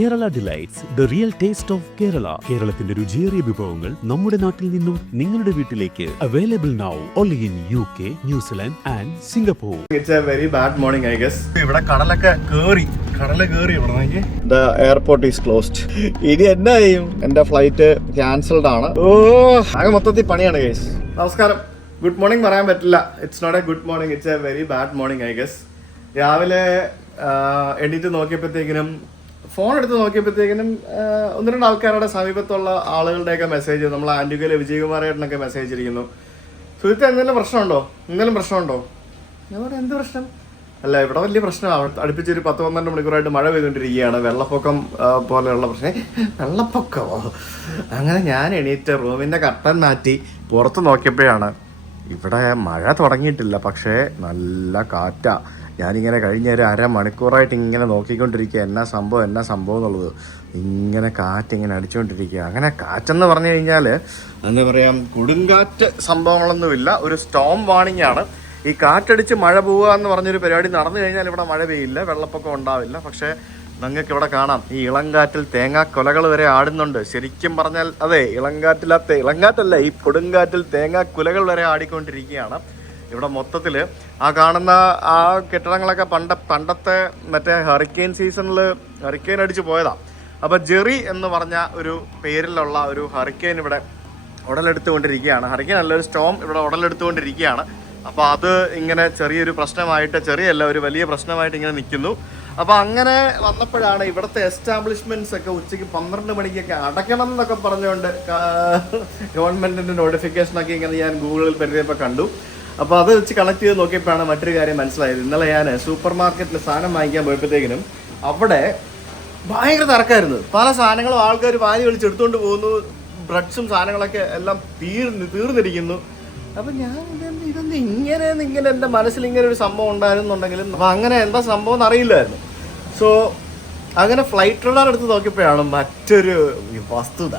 Kerala delights the real taste of Kerala. കേരളത്തിന്റെ രുചിയേറിയ വിഭവങ്ങൾ നമ്മുടെ നാട്ടിൽ നിന്നും നിങ്ങളുടെ വീട്ടിലേക്ക്. Available now only in UK, New Zealand and Singapore. It's a very bad morning I guess. ഇവിടെ കടല് കേറി ഇവിടെ ദ എയർപോർട്ട് ഈസ് ക്ലോസ്ഡ്. ഇനി എന്നാ ചെയ്യും? എന്റെ ഫ്ലൈറ്റ് ക്യാൻസൽഡ് ആണ്. ആകെ മൊത്തത്തിൽ പണിയാണ് ഗൈസ്. നമസ്കാരം. ഗുഡ് മോർണിംഗ് പറയാൻ പറ്റില്ല. It's not a good morning, it's a very bad morning I guess. രാവിലെ എണീറ്റ് നോക്കിയപ്പോഴത്തേക്കിനും ഫോൺ എടുത്ത് നോക്കിയപ്പോഴത്തേക്കിനും ഒന്ന് രണ്ട് ആൾക്കാരുടെ സമീപത്തുള്ള ആളുകളുടെയൊക്കെ മെസ്സേജ്, നമ്മൾ ആൻറ്റിഗയിലെ വിജയകുമാറേട്ടനൊക്കെ മെസ്സേജ് ഇരിക്കുന്നു. സുഹൃത്തെ എന്തെങ്കിലും പ്രശ്നമുണ്ടോ? ഞാൻ പറയാം എന്ത് പ്രശ്നം? അല്ല ഇവിടെ വലിയ പ്രശ്നമാണ്. അടുപ്പിച്ചൊരു 10-12 മണിക്കൂറായിട്ട് മഴ പെയ്തുകൊണ്ടിരിക്കുകയാണ്. വെള്ളപ്പൊക്കം പോലെയുള്ള പ്രശ്നം. വെള്ളപ്പൊക്കമോ? അങ്ങനെ ഞാൻ എണീറ്റ് റൂമിൻ്റെ കർട്ടൻ മാറ്റി പുറത്ത് നോക്കിയപ്പോഴാണ് ഇവിടെ മഴ തുടങ്ങിയിട്ടില്ല, പക്ഷേ നല്ല കാറ്റാ. ഞാനിങ്ങനെ കഴിഞ്ഞ ഒരു അരമണിക്കൂറായിട്ട് ഇങ്ങനെ നോക്കിക്കൊണ്ടിരിക്കുക എന്നാ സംഭവം എന്നുള്ളത്. ഇങ്ങനെ കാറ്റിങ്ങനെ അടിച്ചുകൊണ്ടിരിക്കുക. അങ്ങനെ കാറ്റെന്ന് പറഞ്ഞു കഴിഞ്ഞാൽ എന്താ പറയുക, കൊടുങ്കാറ്റ് സംഭവങ്ങളൊന്നുമില്ല, ഒരു സ്റ്റോം വാർണിംഗ് ആണ്. ഈ കാറ്റടിച്ച് മഴ പോവുക എന്ന് പറഞ്ഞൊരു പരിപാടി നടന്നു കഴിഞ്ഞാൽ ഇവിടെ മഴ പെയ്യില്ല, വെള്ളപ്പൊക്കം ഉണ്ടാവില്ല. പക്ഷേ നിങ്ങൾക്ക് ഇവിടെ കാണാം, ഈ ഇളങ്കാറ്റിൽ തേങ്ങാക്കുലകൾ വരെ ആടുന്നുണ്ട്. ശരിക്കും പറഞ്ഞാൽ അതെ, ഇളങ്കാറ്റല്ല, ഈ കൊടുങ്കാറ്റിൽ തേങ്ങാക്കുലകൾ വരെ ആടിക്കൊണ്ടിരിക്കുകയാണ് ഇവിടെ മൊത്തത്തിൽ. ആ കാണുന്ന ആ കെട്ടിടങ്ങളൊക്കെ പണ്ടത്തെ മറ്റേ ഹറിക്കെയിൻ സീസണിൽ ഹറിക്കെയിൻ അടിച്ച് പോയതാണ്. അപ്പോൾ ജെറി എന്ന് പറഞ്ഞ ഒരു പേരിലുള്ള ഒരു ഹറിക്കെയിൻ ഇവിടെ ഉടലെടുത്തുകൊണ്ടിരിക്കുകയാണ്. ഹറിക്കെയിൻ അല്ല, ഒരു സ്റ്റോം ഇവിടെ ഉടലെടുത്തുകൊണ്ടിരിക്കുകയാണ്. അപ്പോൾ അത് ഇങ്ങനെ ചെറിയൊരു പ്രശ്നമായിട്ട്, ചെറിയല്ല ഒരു വലിയ പ്രശ്നമായിട്ട് ഇങ്ങനെ നിൽക്കുന്നു. അപ്പോൾ അങ്ങനെ വന്നപ്പോഴാണ് ഇവിടുത്തെ എസ്റ്റാബ്ലിഷ്മെൻറ്റ്സ് ഒക്കെ ഉച്ചയ്ക്ക് 12 മണിക്കൊക്കെ അടയ്ക്കണം എന്നൊക്കെ പറഞ്ഞുകൊണ്ട് ഗവൺമെൻറ്റിൻ്റെ നോട്ടിഫിക്കേഷനൊക്കെ ഇങ്ങനെ ഞാൻ ഗൂഗിളിൽ പരിചയപ്പോൾ കണ്ടു. അപ്പോൾ അത് വെച്ച് കണക്ട് ചെയ്ത് നോക്കിയപ്പോഴാണ് മറ്റൊരു കാര്യം മനസ്സിലായത്. ഇന്നലെ ഞാൻ സൂപ്പർ മാർക്കറ്റിൽ സാധനം വാങ്ങിക്കാൻ പോയപ്പോഴത്തേക്കിനും അവിടെ ഭയങ്കര തിരക്കായിരുന്നു. പല സാധനങ്ങളും ആൾക്കാർ വാരി വിളിച്ചെടുത്തുകൊണ്ട് പോകുന്നു. ബ്രെഡ്സും സാധനങ്ങളൊക്കെ എല്ലാം തീർന്നിരിക്കുന്നു. അപ്പം ഞാൻ ഇതൊന്നും ഇങ്ങനെ എൻ്റെ മനസ്സിൽ ഇങ്ങനെ ഒരു സംഭവം ഉണ്ടായിരുന്നുണ്ടെങ്കിലും അപ്പം അങ്ങനെ എന്താ സംഭവം എന്ന് അറിയില്ലായിരുന്നു. സോ അങ്ങനെ ഫ്ലൈറ്റ് റഡാർ എടുത്ത് നോക്കിയപ്പോഴാണ് മറ്റൊരു വസ്തുത.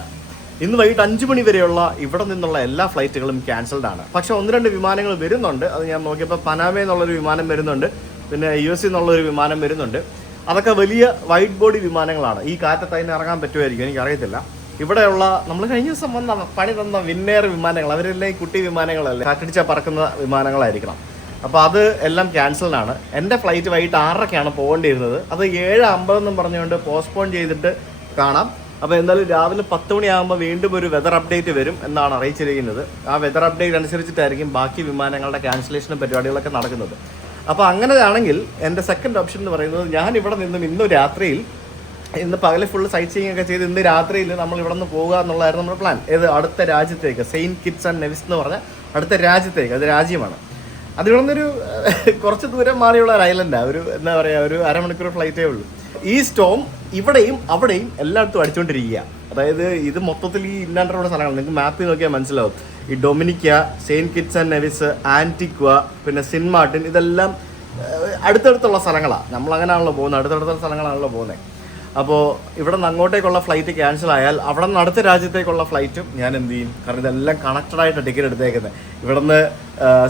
ഇന്ന് വൈകിട്ട് 5 മണി വരെയുള്ള ഇവിടെ നിന്നുള്ള എല്ലാ ഫ്ലൈറ്റുകളും ക്യാൻസൽഡ് ആണ്. പക്ഷേ 1-2 വിമാനങ്ങൾ വരുന്നുണ്ട്. അത് ഞാൻ നോക്കിയപ്പോൾ പനാമയിൽ നിന്നുള്ളൊരു വിമാനം വരുന്നുണ്ട്, പിന്നെ US നിന്നുള്ളൊരു വിമാനം വരുന്നുണ്ട്. അതൊക്കെ വലിയ വൈഡ് ബോഡി വിമാനങ്ങളാണ്. ഈ കാറ്റത്ത് അതിന് ഇറങ്ങാൻ പറ്റുമായിരിക്കും, എനിക്കറിയത്തില്ല. ഇവിടെയുള്ള നമ്മൾ കഴിഞ്ഞ ദിവസം വന്ന പണി തന്ന വിന്നേർ വിമാനങ്ങൾ, അവരെല്ലാം ഈ കുട്ടി വിമാനങ്ങളല്ലേ, കാറ്റടിച്ചാൽ പറക്കുന്ന വിമാനങ്ങളായിരിക്കണം. അപ്പോൾ അത് എല്ലാം ക്യാൻസൽഡാണ്. എൻ്റെ ഫ്ലൈറ്റ് വൈകിട്ട് 6:00-ക്കാണ് പോകേണ്ടിയിരുന്നത്. അത് 7:50 എന്നും പറഞ്ഞുകൊണ്ട് പോസ്റ്റ്പോൺ ചെയ്തിട്ട് കാണാം. അപ്പോൾ എന്തായാലും രാവിലെ 10 മണിയാകുമ്പോൾ വീണ്ടും ഒരു വെതർ അപ്ഡേറ്റ് വരും എന്നാണ് അറിയിച്ചിരിക്കുന്നത്. ആ വെതർ അപ്ഡേറ്റ് അനുസരിച്ചിട്ടായിരിക്കും ബാക്കി വിമാനങ്ങളുടെ ക്യാൻസലേഷനും പരിപാടികളൊക്കെ നടക്കുന്നത്. അപ്പോൾ അങ്ങനെയാണെങ്കിൽ എൻ്റെ സെക്കൻഡ് ഓപ്ഷൻ എന്ന് പറയുന്നത്, ഞാൻ ഇവിടെ നിന്നും ഇന്ന് പകല് ഫുള്ള് സൈറ്റ് സീയിങ് ഒക്കെ ചെയ്ത് ഇന്ന് രാത്രിയിൽ നമ്മൾ ഇവിടെ നിന്ന് പോകുക എന്നുള്ളതായിരുന്നു നമ്മുടെ പ്ലാൻ. അടുത്ത രാജ്യത്തേക്ക്, സെയിൻറ്റ് കിറ്റ്സ് ആൻഡ് നെവിസ് എന്ന് പറഞ്ഞ അടുത്ത രാജ്യത്തേക്ക്. അത് രാജ്യമാണ്. അത് ഇവിടെ നിന്നൊരു കുറച്ച് ദൂരം മാറിയുള്ള ഒരു ഐലൻഡാണ്. ഒരു എന്താ പറയുക, ഒരു അരമണിക്കൂർ ഫ്ലൈറ്റേ ഉള്ളൂ. ഈ സ്റ്റോം ഇവിടെയും അവിടെയും എല്ലായിടത്തും അടിച്ചുകൊണ്ടിരിക്കുക. അതായത് ഇത് മൊത്തത്തിൽ ഈ ഇന്നാണ്ടറുടെ സ്ഥലങ്ങൾ നിങ്ങൾക്ക് മാപ്പിൽ നോക്കിയാൽ മനസ്സിലാവും. ഈ Dominica, Saint Kitts and Nevis, Antigua, പിന്നെ സെൻറ്റ് മാർട്ടിൻ, ഇതെല്ലാം അടുത്തടുത്തുള്ള സ്ഥലങ്ങളാണ്. നമ്മളങ്ങനെയാണല്ലോ പോകുന്നത്, അടുത്തടുത്തുള്ള സ്ഥലങ്ങളാണല്ലോ പോകുന്നത്. അപ്പോൾ ഇവിടെ നിന്ന് അങ്ങോട്ടേക്കുള്ള ഫ്ലൈറ്റ് ക്യാൻസൽ ആയാൽ അവിടെ നിന്ന് അടുത്ത രാജ്യത്തേക്കുള്ള ഫ്ലൈറ്റും ഞാൻ എന്ത് ചെയ്യും? കാരണം ഇതെല്ലാം കണക്റ്റഡായിട്ട് ടിക്കറ്റ് എടുത്തേക്കുന്നത്. ഇവിടെ നിന്ന്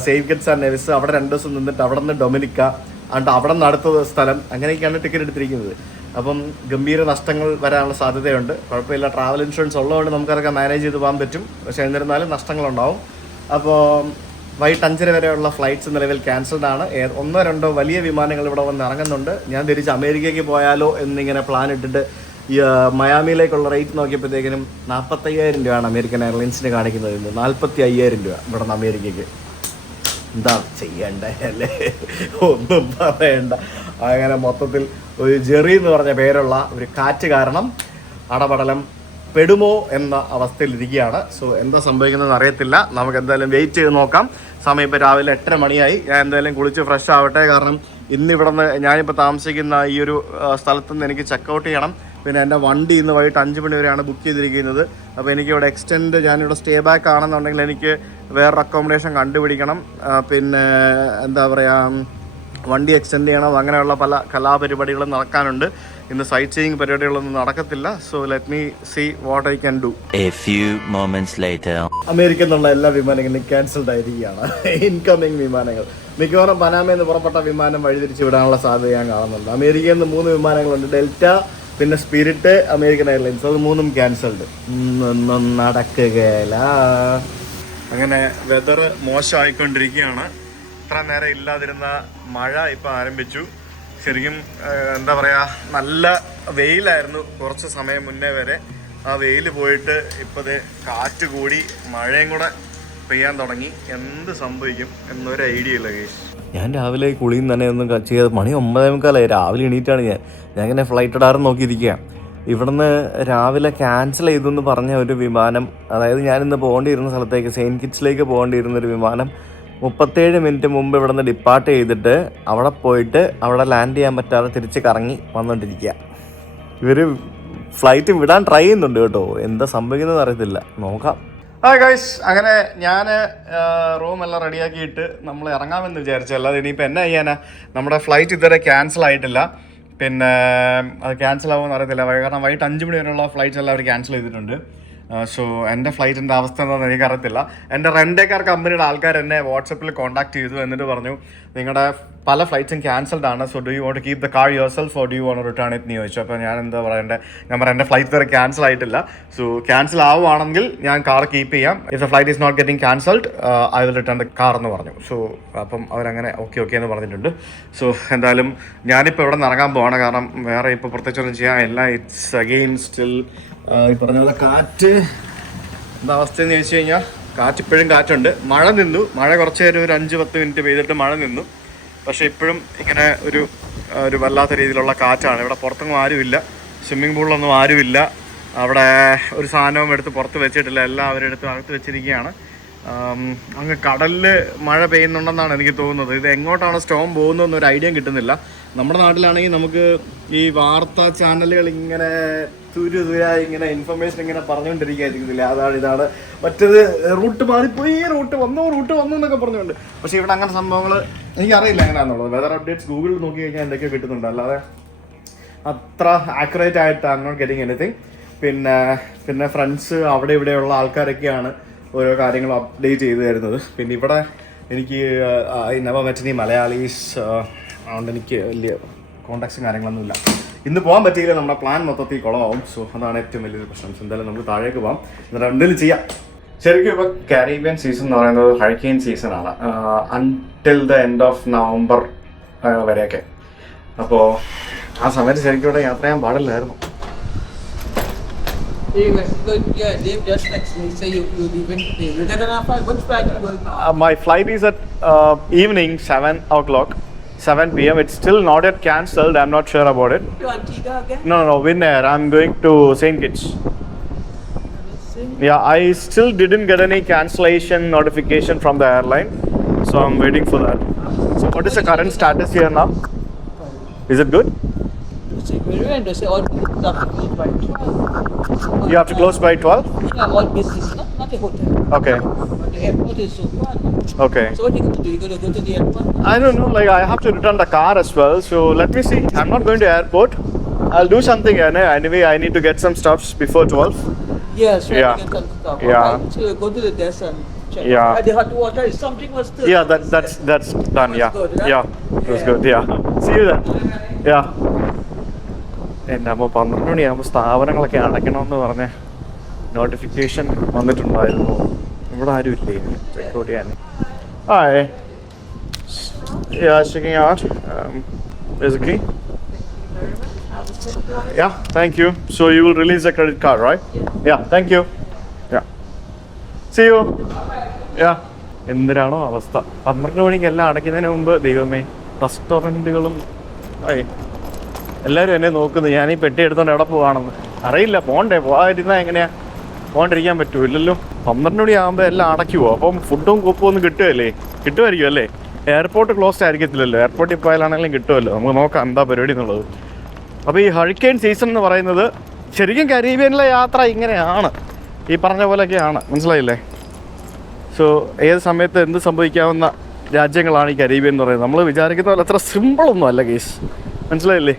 സെയിൻറ്റ് കിറ്റ്സ് ആൻഡ് നെവിസ്, അവിടെ 2 ദിവസം നിന്നിട്ട് അവിടെ നിന്ന് ഡൊമിനിക്ക, എന്നിട്ട് അവിടെ നിന്ന് അടുത്ത സ്ഥലം, അങ്ങനെയൊക്കെയാണ് ടിക്കറ്റ് എടുത്തിരിക്കുന്നത്. അപ്പം ഗംഭീര നഷ്ടങ്ങൾ വരാനുള്ള സാധ്യതയുണ്ട്. കുഴപ്പമില്ല, ട്രാവൽ ഇൻഷുറൻസ് ഉള്ളതുകൊണ്ട് നമുക്കതൊക്കെ മാനേജ് ചെയ്ത് പോകാൻ പറ്റും. പക്ഷേ എന്നിരുന്നാലും നഷ്ടങ്ങളുണ്ടാവും. അപ്പോൾ വൈകിട്ട് 5:30 വരെയുള്ള ഫ്ലൈറ്റ്സ് നിലവിൽ ക്യാൻസൽഡ് ആണ്. 1-2 വലിയ വിമാനങ്ങൾ ഇവിടെ വന്ന് ഇറങ്ങുന്നുണ്ട്. ഞാൻ തിരിച്ച് അമേരിക്കയ്ക്ക് പോയാലോ എന്നിങ്ങനെ പ്ലാൻ ഇട്ടിട്ട് മയാമിയിലേക്കുള്ള റേറ്റ് നോക്കിയപ്പോഴത്തേക്കിനും 45,000 രൂപയാണ് അമേരിക്കൻ എയർലൈൻസിന് കാണിക്കുന്നത്. 45,000 രൂപ ഇവിടെ നിന്ന് അമേരിക്കയ്ക്ക്. എന്താ ചെയ്യണ്ടേ അല്ലേ? ഒന്നും പറയണ്ട. അങ്ങനെ മൊത്തത്തിൽ ഒരു ജെറി എന്ന് പറഞ്ഞ പേരുള്ള ഒരു കാറ്റ് കാരണം അടപടലം പെടുമോ എന്ന അവസ്ഥയിലിരിക്കുകയാണ്. സോ എന്താ സംഭവിക്കുന്നതെന്ന് അറിയത്തില്ല. നമുക്ക് എന്തായാലും വെയിറ്റ് ചെയ്ത് നോക്കാം. സമയം ഇപ്പോൾ രാവിലെ 8:30 മണിയായി. ഞാൻ എന്തായാലും കുളിച്ച് ഫ്രഷ് ആവട്ടെ. കാരണം ഇന്നിവിടെ നിന്ന് ഞാനിപ്പോൾ താമസിക്കുന്ന ഈ ഒരു സ്ഥലത്തുനിന്ന് എനിക്ക് ചെക്കൗട്ട് ചെയ്യണം. പിന്നെ എൻ്റെ വണ്ടി ഇന്ന് വൈകിട്ട് 5 മണി വരെയാണ് ബുക്ക് ചെയ്തിരിക്കുന്നത്. അപ്പോൾ എനിക്കിവിടെ ഞാനിവിടെ സ്റ്റേ ബാക്ക് ആണെന്നുണ്ടെങ്കിൽ എനിക്ക് വേറൊരു അക്കോമഡേഷൻ കണ്ടുപിടിക്കണം. പിന്നെ എന്താ പറയുക, വണ്ടി എക്സ്റ്റെൻഡ് ചെയ്യണം. അങ്ങനെയുള്ള പല കലാപരിപാടികളും നടക്കാനുണ്ട്. ഇന്ന് സൈറ്റ് സീയിങ് പരിപാടികളൊന്നും നടക്കത്തില്ല. So let me see what I can do. അമേരിക്കയിൽ നിന്നുള്ള എല്ലാ വിമാനങ്ങളും ക്യാൻസൽഡ് ആയിരിക്കുകയാണ്. ഇൻകമിങ് വിമാനങ്ങൾ മിക്കവാറും പനാമയിൽ നിന്ന് പുറപ്പെട്ട വിമാനം വഴിതിരിച്ച് വിടാനുള്ള സാധ്യത ഞാൻ കാണുന്നുണ്ട്. അമേരിക്കയിൽ നിന്ന് 3 വിമാനങ്ങളുണ്ട്. ഡെൽറ്റ, പിന്നെ സ്പിരിറ്റ്, അമേരിക്കൻ എയർലൈൻസ്, അത് 3 ക്യാൻസൽഡ്. ഒന്നും നടക്കുകയില്ല. അങ്ങനെ വെതർ മോശമായിക്കൊണ്ടിരിക്കുകയാണ്. ഇത്ര നേരം ഇല്ലാതിരുന്ന മഴ ഇപ്പം ആരംഭിച്ചു. ശരിക്കും എന്താ പറയുക, നല്ല വെയിലായിരുന്നു കുറച്ച് സമയം മുന്നേ വരെ. ആ വെയിൽ പോയിട്ട് ഇപ്പോൾ കാറ്റ് കൂടി മഴയും കൂടെ പെയ്യാൻ തുടങ്ങി. എന്ത് സംഭവിക്കും എന്നൊരു ഐഡിയ ഇല്ല കേസ്. ഞാൻ രാവിലെ കുളിയും തന്നെ ഒന്നും ചെയ്യാതെ മണി 9:45 രാവിലെ എണീറ്റാണ് ഞാൻ ഇങ്ങനെ ഫ്ലൈറ്റ് ഇടാറ് നോക്കിയിരിക്കുക. ഇവിടുന്ന് രാവിലെ ക്യാൻസൽ ചെയ്തെന്ന് പറഞ്ഞ ഒരു വിമാനം, അതായത് ഞാനിന്ന് പോകേണ്ടിയിരുന്ന സ്ഥലത്തേക്ക് സെയിൻറ്റ് കിറ്റ്സിലേക്ക് പോകേണ്ടിയിരുന്നൊരു വിമാനം 37 മിനിറ്റ് മുമ്പ് ഇവിടുന്ന് ഡിപ്പാർട്ട് ചെയ്തിട്ട് അവിടെ പോയിട്ട് അവിടെ ലാൻഡ് ചെയ്യാൻ പറ്റാതെ തിരിച്ച് കറങ്ങി വന്നുകൊണ്ടിരിക്കുക. ഇവർ ഫ്ലൈറ്റ് വിടാൻ ട്രൈ ചെയ്യുന്നുണ്ട് കേട്ടോ. എന്താ സംഭവിക്കുന്നത് അറിയത്തില്ല, നോക്കാം. ഗൈസ്, അങ്ങനെ ഞാൻ റൂമെല്ലാം റെഡിയാക്കിയിട്ട് നമ്മൾ ഇറങ്ങാമെന്ന് വിചാരിച്ചു. അല്ലാതെ ഇനിയിപ്പോൾ എന്നാ ചെയ്യാനാ, നമ്മുടെ ഫ്ലൈറ്റ് ഇതുവരെ ക്യാൻസൽ ആയിട്ടില്ല. പിന്നെ അത് ക്യാൻസൽ ആവുമെന്ന് അറിയത്തില്ല, കാരണം വൈകിട്ട് 5 മണി വരെയുള്ള ഫ്ലൈറ്റ്സ് എല്ലാം അവർ ക്യാൻസൽ ചെയ്തിട്ടുണ്ട്. സോ എൻ്റെ ഫ്ലൈറ്റിൻ്റെ അവസ്ഥ എന്താണെന്ന് എനിക്കറിയത്തില്ല. എൻ്റെ റെൻ്റേക്കാർ കമ്പനിയുടെ ആൾക്കാർ എന്നെ വാട്സപ്പിൽ കോൺടാക്ട് ചെയ്തു. എന്നിട്ട് പറഞ്ഞു, നിങ്ങളുടെ പല ഫ്ലൈറ്റ്സും ക്യാൻസൽഡ് ആണ്. So do you want to keep the car yourself or do you want return it എന്ന് ചോദിച്ചു. അപ്പോൾ ഞാൻ എന്താ പറയണ്ടേ, ഞാൻ പറയാം എൻ്റെ ഫ്ലൈറ്റ് വരെ ക്യാൻസൽ ആയിട്ടില്ല. സോ ക്യാൻസൽ ആവുകയാണെങ്കിൽ ഞാൻ കാർ കീപ്പ് ചെയ്യാം. If the flight is not getting cancelled I will return the car എന്ന് പറഞ്ഞു. സോ അപ്പം അവരങ്ങനെ ഓക്കെ എന്ന് പറഞ്ഞിട്ടുണ്ട്. സോ എന്തായാലും ഞാനിപ്പോൾ ഇവിടെ നിന്ന് ഇറങ്ങാൻ പോവാണ്. കാരണം വേറെ ഇപ്പോൾ പ്രത്യേകിച്ചൊന്നും ചെയ്യാനില്ല. ഇറ്റ്സ് അഗെയിൻ സ്റ്റിൽ ഈ പറഞ്ഞ പോലെ കാറ്റ്. എന്താ അവസ്ഥയെന്ന് ചോദിച്ചു കഴിഞ്ഞാൽ, കാറ്റ് ഇപ്പോഴും കാറ്റുണ്ട്. മഴ നിന്നു. മഴ കുറച്ച് നേരം ഒരു 5-10 മിനിറ്റ് പെയ്തിട്ട് മഴ നിന്നു. പക്ഷേ ഇപ്പോഴും ഇങ്ങനെ ഒരു വല്ലാത്ത രീതിയിലുള്ള കാറ്റാണ്. ഇവിടെ പുറത്തൊന്നും ആരുമില്ല, സ്വിമ്മിംഗ് പൂളിലൊന്നും ആരുമില്ല. അവിടെ ഒരു സാധനവും എടുത്ത് പുറത്ത് വെച്ചിട്ടില്ല, എല്ലാം അവരെടുത്ത് അകത്ത് വെച്ചിരിക്കുകയാണ്. അങ്ങ് കടലിൽ മഴ പെയ്യുന്നുണ്ടെന്നാണ് എനിക്ക് തോന്നുന്നത്. ഇത് എങ്ങോട്ടാണ് സ്റ്റോം പോകുന്നതെന്നൊരു ഐഡിയ കിട്ടുന്നില്ല. നമ്മുടെ നാട്ടിലാണെങ്കിൽ നമുക്ക് ഈ വാർത്താ ചാനലുകൾ ഇങ്ങനെ തുരായി ഇങ്ങനെ ഇൻഫർമേഷൻ ഇങ്ങനെ പറഞ്ഞുകൊണ്ടിരിക്കുകയായിരിക്കുന്നില്ല, അതാണ് ഇതാണ് മറ്റേത്, റൂട്ട് മാറിപ്പോയി, റൂട്ട് വന്നു എന്നൊക്കെ പറഞ്ഞുകൊണ്ട്. പക്ഷേ ഇവിടെ അങ്ങനെ സംഭവങ്ങൾ എനിക്കറിയില്ല എങ്ങനെയാണെന്നുള്ളത്. വെതർ അപ്ഡേറ്റ്സ് ഗൂഗിളിൽ നോക്കി കഴിഞ്ഞാൽ എന്തൊക്കെയോ കിട്ടുന്നുണ്ട്, അല്ലാതെ അത്ര ആക്യുറേറ്റ് ആയിട്ട് I am not getting anything. പിന്നെ ഫ്രണ്ട്സ് അവിടെ ഇവിടെയുള്ള ആൾക്കാരൊക്കെയാണ് ഓരോ കാര്യങ്ങളും അപ്ഡേറ്റ് ചെയ്ത് തരുന്നത്. പിന്നെ ഇവിടെ എനിക്ക് നെവർ മെറ്റ് എനി മലയാളീസ്, അതുകൊണ്ട് എനിക്ക് വലിയ കോണ്ടാക്ട്സും കാര്യങ്ങളൊന്നുമില്ല. ഇന്ന് പോകാൻ പറ്റിയില്ല, നമ്മുടെ പ്ലാൻ മൊത്തത്തിൽ കുളമാവും. സോ അതാണ് ഏറ്റവും വലിയൊരു പ്രശ്നം. എന്തായാലും നമുക്ക് താഴേക്ക് പോകാം, എന്നിട്ട് എന്തെങ്കിലും ചെയ്യാം. ശരിക്കും ഇപ്പോൾ കാരീബിയൻ സീസൺ എന്ന് പറയുന്നത് ഹരിക്കെയിൻ സീസണാണ്, until the end of November വരെയൊക്കെ. അപ്പോൾ ആ സമയത്ത് ശരിക്കും ഇവിടെ യാത്ര ചെയ്യാൻ പാടില്ലായിരുന്നു. My flight is at evening 7 o'clock. 7 p.m. It's still not yet cancelled. I'm not sure about it. To Antigua again? No, Win Air. I'm going to St. Kitts. Yeah, I still didn't get any cancellation notification from the airline, so I'm waiting for that. So what is the current status here now? Is it good? It's very interesting. All businesses have to close by 12. You have to close by 12? Yeah, all businesses, not a hotel. Okay. But the airport is so far. Okay. So what are you going to do? You're going to go to the airport? I don't know, like I have to return the car as well, so let me see. I'm not going to airport. I'll do something anyway. I need to get some stuffs before 12. Yeah, so Yeah. you can talk. Yeah. Okay. So you go to the desk and check. Yeah. The hot water is something was still. Yeah, that's done. Was Yeah. good, right? Yeah. It was good. Yeah. See you then. Yeah. എൻ്റെ അപ്പോൾ 12 മണിയാകുമ്പോൾ സ്ഥാപനങ്ങളൊക്കെ അടയ്ക്കണമെന്ന് പറഞ്ഞ് notification വന്നിട്ടുണ്ടായിരുന്നു. ഇവിടെ ആരും ഇല്ലേ checkout ചെയ്യാൻ? Hi. Yeah, checking out. There's a key. Yeah, thank you. So you will release the credit card, right? Yeah, thank you. Yeah. See you. Yeah. എന്തിനാണോ അവസ്ഥ, 12 മണിക്ക് എല്ലാം അടയ്ക്കുന്നതിന് മുമ്പ് ദൈവമേ, റെസ്റ്റോറൻറ്റുകളും എല്ലാവരും എന്നെ നോക്കുന്നു ഞാൻ ഈ പെട്ടി എടുത്തോണ്ട് എവിടെ പോവാണെന്ന്. അറിയില്ല, പോകണ്ടേ, പോകാതിരുന്നാൽ എങ്ങനെയാ, പോകാണ്ടിരിക്കാൻ പറ്റുമോ? ഇല്ലല്ലോ. 12 മണി ആകുമ്പോൾ എല്ലാം അടയ്ക്കുമോ? അപ്പം ഫുഡും കുപ്പും ഒന്നും കിട്ടുമായിരിക്കും അല്ലേ? എയർപോർട്ട് ക്ലോസ്ഡ് ആയിരിക്കത്തില്ലല്ലോ, എയർപോർട്ടിൽ പോയാലാണെങ്കിലും കിട്ടുമല്ലോ. നമുക്ക് നോക്കാം എന്താ പരിപാടി എന്നുള്ളത്. അപ്പോൾ ഈ ഹരിക്കെയിൻ സീസൺ എന്ന് പറയുന്നത് ശരിക്കും കരീബിയനിലെ യാത്ര ഇങ്ങനെയാണ്, ഈ പറഞ്ഞ പോലെയൊക്കെയാണ്, മനസ്സിലായില്ലേ? സോ ഏത് സമയത്ത് എന്ത് സംഭവിക്കാവുന്ന രാജ്യങ്ങളാണ് ഈ കരീബിയൻ എന്ന് പറയുന്നത്. നമ്മൾ വിചാരിക്കുന്ന പോലെ അത്ര സിമ്പിളൊന്നും അല്ല കേസ്, മനസ്സിലായില്ലേ?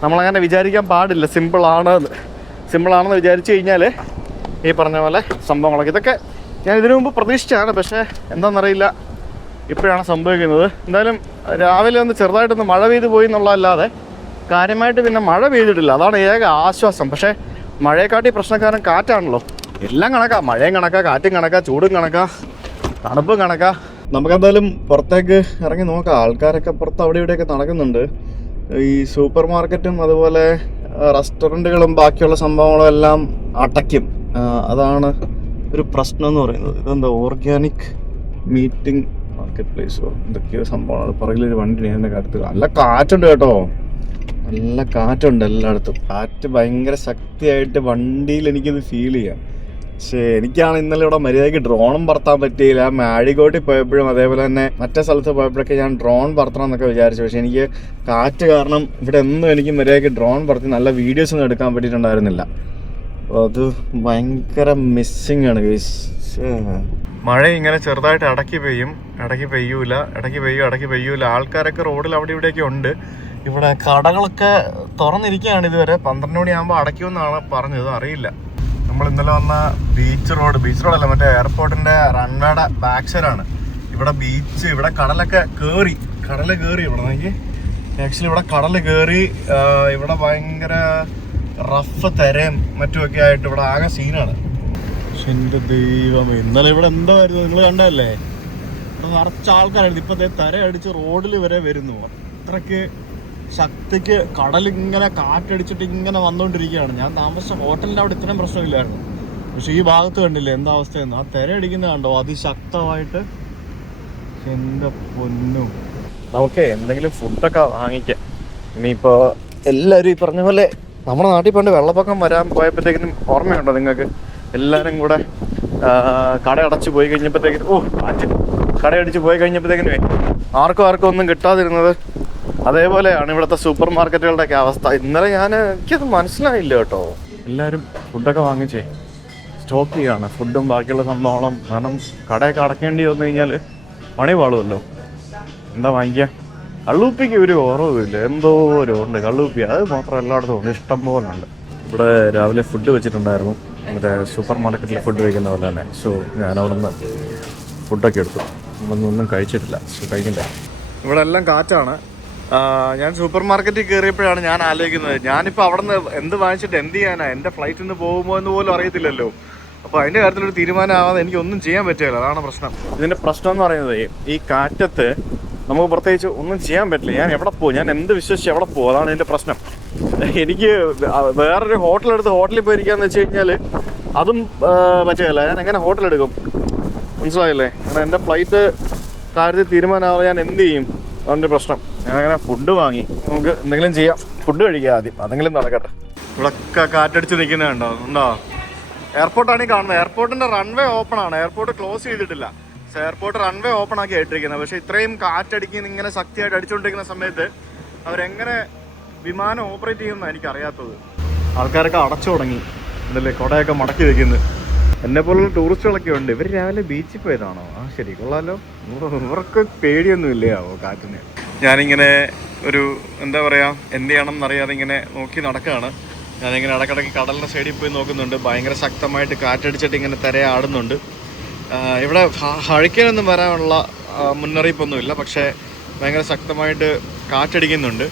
നമ്മളങ്ങനെ വിചാരിക്കാൻ പാടില്ല സിമ്പിളാണെന്ന് വിചാരിച്ചു കഴിഞ്ഞാൽ ഈ പറഞ്ഞ പോലെ സംഭവങ്ങളൊക്കെ, ഇതൊക്കെ ഞാൻ ഇതിനു മുമ്പ് പ്രതീക്ഷിച്ചാണ്, പക്ഷേ എന്താണെന്നറിയില്ല, ഇപ്പോഴാണ് സംഭവിക്കുന്നത്. എന്തായാലും രാവിലെ ഒന്ന് ചെറുതായിട്ടൊന്ന് മഴ പെയ്ത് പോയി എന്നുള്ളതല്ലാതെ കാര്യമായിട്ട് പിന്നെ മഴ പെയ്തിട്ടില്ല, അതാണ് ഏക ആശ്വാസം. പക്ഷേ മഴയെക്കാട്ടി പ്രശ്നക്കാരൻ കാറ്റാണല്ലോ. എല്ലാം കണക്കാ, മഴയും കണക്കാ, കാറ്റും കണക്കാ, ചൂടും കണക്കാ, തണുപ്പും കണക്കാ. നമുക്കെന്തായാലും പുറത്തേക്ക് ഇറങ്ങി നോക്കാം. ആൾക്കാരൊക്കെ പുറത്ത് അവിടെ ഇവിടെയൊക്കെ നടക്കുന്നുണ്ട്. ഈ സൂപ്പർ മാർക്കറ്റും അതുപോലെ റെസ്റ്റോറൻറ്റുകളും ബാക്കിയുള്ള സംഭവങ്ങളും എല്ലാം അടയ്ക്കും. അതാണ് ഒരു പ്രശ്നം എന്ന് പറയുന്നത്. ഇതെന്താ ഓർഗാനിക് മീറ്റിംഗ് മാർക്കറ്റ് പ്ലേസോ എന്തൊക്കെയോ സംഭവമാണ്. പുറകിലൊരു വണ്ടി എൻ്റെ അടുത്ത്. നല്ല കാറ്റുണ്ട് കേട്ടോ, നല്ല കാറ്റുണ്ട് എല്ലായിടത്തും. കാറ്റ് ഭയങ്കര ശക്തിയായിട്ട് വണ്ടിയിൽ എനിക്കത് ഫീൽ ചെയ്യാം. പക്ഷേ എനിക്കാണ് ഇന്നലെ ഇവിടെ മര്യാദയ്ക്ക് ഡ്രോണും പറത്താൻ പറ്റിയില്ല. മാഴിക്കോട്ടിൽ പോയപ്പോഴും അതേപോലെ തന്നെ മറ്റേ സ്ഥലത്ത് പോയപ്പോഴൊക്കെ ഞാൻ ഡ്രോൺ പറത്തണം എന്നൊക്കെ വിചാരിച്ചു. പക്ഷേ എനിക്ക് കാറ്റ് കാരണം ഇവിടെ ഒന്നും എനിക്ക് മര്യാദയ്ക്ക് ഡ്രോൺ പറത്തി നല്ല വീഡിയോസ് ഒന്നും എടുക്കാൻ പറ്റിയിട്ടുണ്ടായിരുന്നില്ല. അപ്പോൾ അത് ഭയങ്കര മിസ്സിങ് ആണ് ഗൈസ്. മഴ ഇങ്ങനെ ചെറുതായിട്ട് ഇടയ്ക്ക് പെയ്യും, ഇടയ്ക്ക് പെയ്യൂല, ഇടയ്ക്ക് പെയ്യും, ഇടയ്ക്ക് പെയ്യൂല. ആൾക്കാരൊക്കെ റോഡിൽ അവിടെ ഇവിടെയൊക്കെ ഉണ്ട്. ഇവിടെ കടകളൊക്കെ തുറന്നിരിക്കുകയാണ്. ഇതുവരെ 12 മണിയാകുമ്പോൾ അടയ്ക്കുമെന്നാണ് പറഞ്ഞത്, അറിയില്ല. നമ്മൾ ഇന്നലെ വന്ന ബീച്ച് റോഡല്ല, മറ്റേ എയർപോർട്ടിൻ്റെ റൺവേയുടെ ബാക്ക് സൈഡാണ്. ഇവിടെ ബീച്ച്, ഇവിടെ കടലൊക്കെ കയറി ഇവിടെ നോക്കി. ആക്ച്വലി ഇവിടെ കടൽ കയറി, ഇവിടെ ഭയങ്കര റഫ് തിരയും മറ്റുമൊക്കെ ആയിട്ട് ഇവിടെ ആകെ സീനാണ്. പക്ഷെ എൻ്റെ ദൈവം, ഇന്നലെ ഇവിടെ എന്തായിരുന്നു നിങ്ങൾ കണ്ടല്ലേ? ഇവിടെ നിറച്ച ആൾക്കാരായിരുന്നു. ഇപ്പോഴത്തെ തിര അടിച്ച് റോഡിൽ വരെ വരുന്നു. അത്രയ്ക്ക് ശക്തിക്ക് കടലിങ്ങനെ കാറ്റടിച്ചിട്ട് ഇങ്ങനെ വന്നുകൊണ്ടിരിക്കുകയാണ്. ഞാൻ താമസിച്ച ഹോട്ടലിൻ്റെ അവിടെ ഇത്രയും പ്രശ്നമില്ലായിരുന്നു. പക്ഷെ ഈ ഭാഗത്ത് കണ്ടില്ലേ എന്താ അവസ്ഥയെന്ന്? ആ തിര അടിക്കുന്നത് കണ്ടോ അതിശക്തമായിട്ട്. എൻ്റെ പൊന്നും, നമുക്ക് എന്തെങ്കിലും ഫുഡൊക്കെ വാങ്ങിക്കാം. ഇനിയിപ്പോൾ എല്ലാവരും ഈ പറഞ്ഞ പോലെ നമ്മുടെ നാട്ടിൽ പണ്ട് വെള്ളപ്പൊക്കം വരാൻ പോയപ്പോഴത്തേക്കിനും ഓർമ്മയുണ്ടോ നിങ്ങൾക്ക്? എല്ലാവരും കൂടെ കടയടച്ച് പോയി കഴിഞ്ഞപ്പോഴത്തേക്കിനും കടയടിച്ച് പോയി കഴിഞ്ഞപ്പോഴത്തേക്കിനുമേ ആർക്കും ഒന്നും കിട്ടാതിരുന്നത്. അതേപോലെയാണ് ഇവിടുത്തെ സൂപ്പർ മാർക്കറ്റുകളുടെയൊക്കെ അവസ്ഥ. ഇന്നലെ എനിക്കത് മനസ്സിലായില്ല കേട്ടോ. എല്ലാവരും ഫുഡൊക്കെ വാങ്ങിച്ചേ സ്റ്റോക്ക് ചെയ്യുകയാണ്, ഫുഡും ബാക്കിയുള്ള സംഭവങ്ങളും. കാരണം കടയൊക്കെ അടയ്ക്കേണ്ടി വന്നു കഴിഞ്ഞാൽ പണി പാടുമല്ലോ. എന്താ വാങ്ങിക്കുക? കള്ളുപ്പിക്ക് ഒരു കുറവില്ല, എന്തോ ഒരു ഉണ്ട് കള്ളുപ്പി. അത് മാത്രം എല്ലായിടത്തും ഉണ്ട്, ഇഷ്ടം പോലെ ഉണ്ട്. ഇവിടെ രാവിലെ ഫുഡ് വെച്ചിട്ടുണ്ടായിരുന്നു, മറ്റേ സൂപ്പർ മാർക്കറ്റിൽ ഫുഡ് വയ്ക്കുന്ന പോലെ തന്നെ. സോ ഞാനവിടെ നിന്ന് ഫുഡൊക്കെ എടുത്തു. നമ്മളൊന്നും കഴിച്ചിട്ടില്ല, സോ കഴിക്കണ്ടേ. ഇവിടെ എല്ലാം കാറ്റാണ്. ഞാൻ സൂപ്പർ മാർക്കറ്റിൽ കയറിയപ്പോഴാണ് ഞാൻ ആലോചിക്കുന്നത്, ഞാനിപ്പോൾ അവിടെ നിന്ന് എന്ത് വാങ്ങിച്ചിട്ട് എന്ത് ചെയ്യാനാ? എൻ്റെ ഫ്ലൈറ്റിൽ നിന്ന് പോകുമോ എന്ന് പോലും അറിയത്തില്ലല്ലോ. അപ്പോൾ അതിൻ്റെ കാര്യത്തിലൊരു തീരുമാനമാവാതെ എനിക്കൊന്നും ചെയ്യാൻ പറ്റില്ല. അതാണ് പ്രശ്നം. ഇതിൻ്റെ പ്രശ്നം എന്ന് പറയുന്നത്, ഈ കാറ്റത്ത് നമുക്ക് പ്രത്യേകിച്ച് ഒന്നും ചെയ്യാൻ പറ്റില്ല. ഞാൻ എവിടെ പോകും? ഞാൻ എന്ത് വിശ്വസിച്ച് എവിടെ പോകും? അതാണ് എൻ്റെ പ്രശ്നം. എനിക്ക് വേറൊരു ഹോട്ടലെടുത്ത് ഹോട്ടലിൽ പോയിരിക്കാന്ന് വെച്ച് കഴിഞ്ഞാൽ അതും പറ്റില്ല. ഞാൻ എങ്ങനെ ഹോട്ടലെടുക്കും? മനസ്സിലായില്ലേ? കാരണം എൻ്റെ ഫ്ലൈറ്റ് കാര്യത്തിൽ തീരുമാനമാവാതെ ഞാൻ എന്ത് ചെയ്യും? അതിൻ്റെ പ്രശ്നം. ഞാനങ്ങനെ ഫുഡ് വാങ്ങി, നമുക്ക് എന്തെങ്കിലും ചെയ്യാം. ഫുഡ് കഴിക്കാം ആദ്യം, അതെങ്കിലും നടക്കട്ടെ. ഇവിടെയൊക്കെ കാറ്റടിച്ച് നിൽക്കുന്നത് ഉണ്ടോ? എയർപോർട്ടാണ് ഈ കാണുന്നത്. എയർപോർട്ടിൻ്റെ റൺവേ ഓപ്പൺ ആണ്, എയർപോർട്ട് ക്ലോസ് ചെയ്തിട്ടില്ല. എയർപോർട്ട് റൺവേ ഓപ്പൺ ആക്കി ആയിട്ടിരിക്കുന്നത്. പക്ഷേ ഇത്രയും കാറ്റടിക്കുന്ന ഇങ്ങനെ ശക്തിയായിട്ട് അടിച്ചുകൊണ്ടിരിക്കുന്ന സമയത്ത് അവരെങ്ങനെ വിമാനം ഓപ്പറേറ്റ് ചെയ്യുമെന്നാണ് എനിക്കറിയാത്തത്. ആൾക്കാരൊക്കെ അടച്ചു തുടങ്ങി, എന്തല്ലേ കുടയൊക്കെ മടക്കി വെക്കുന്നത്. എന്നെപ്പോലുള്ള ടൂറിസ്റ്റുകളൊക്കെ ഉണ്ട്. ഇവർ രാവിലെ ബീച്ചിൽ പോയതാണോ? ശരി, കൊള്ളാലോ. ഇവർക്ക് പേടിയൊന്നുമില്ലയാവോ കാറ്റിന്? ഞാനിങ്ങനെ ഒരു എന്താ പറയുക, എന്ത് ചെയ്യണം എന്നറിയാതെ ഇങ്ങനെ നോക്കി നടക്കുകയാണ്. ഞാനിങ്ങനെ ഇടയ്ക്കിടയ്ക്ക് കടലിൻ്റെ സൈഡിൽ പോയി നോക്കുന്നുണ്ട്. ഭയങ്കര ശക്തമായിട്ട് കാറ്റടിച്ചിട്ട് ഇങ്ങനെ തിരയാടുന്നുണ്ട്. ഇവിടെ ഹരിക്കേനൊന്നും വരാനുള്ള മുന്നറിയിപ്പൊന്നുമില്ല, പക്ഷേ ഭയങ്കര ശക്തമായിട്ട് കാറ്റടിക്കുന്നുണ്ട്.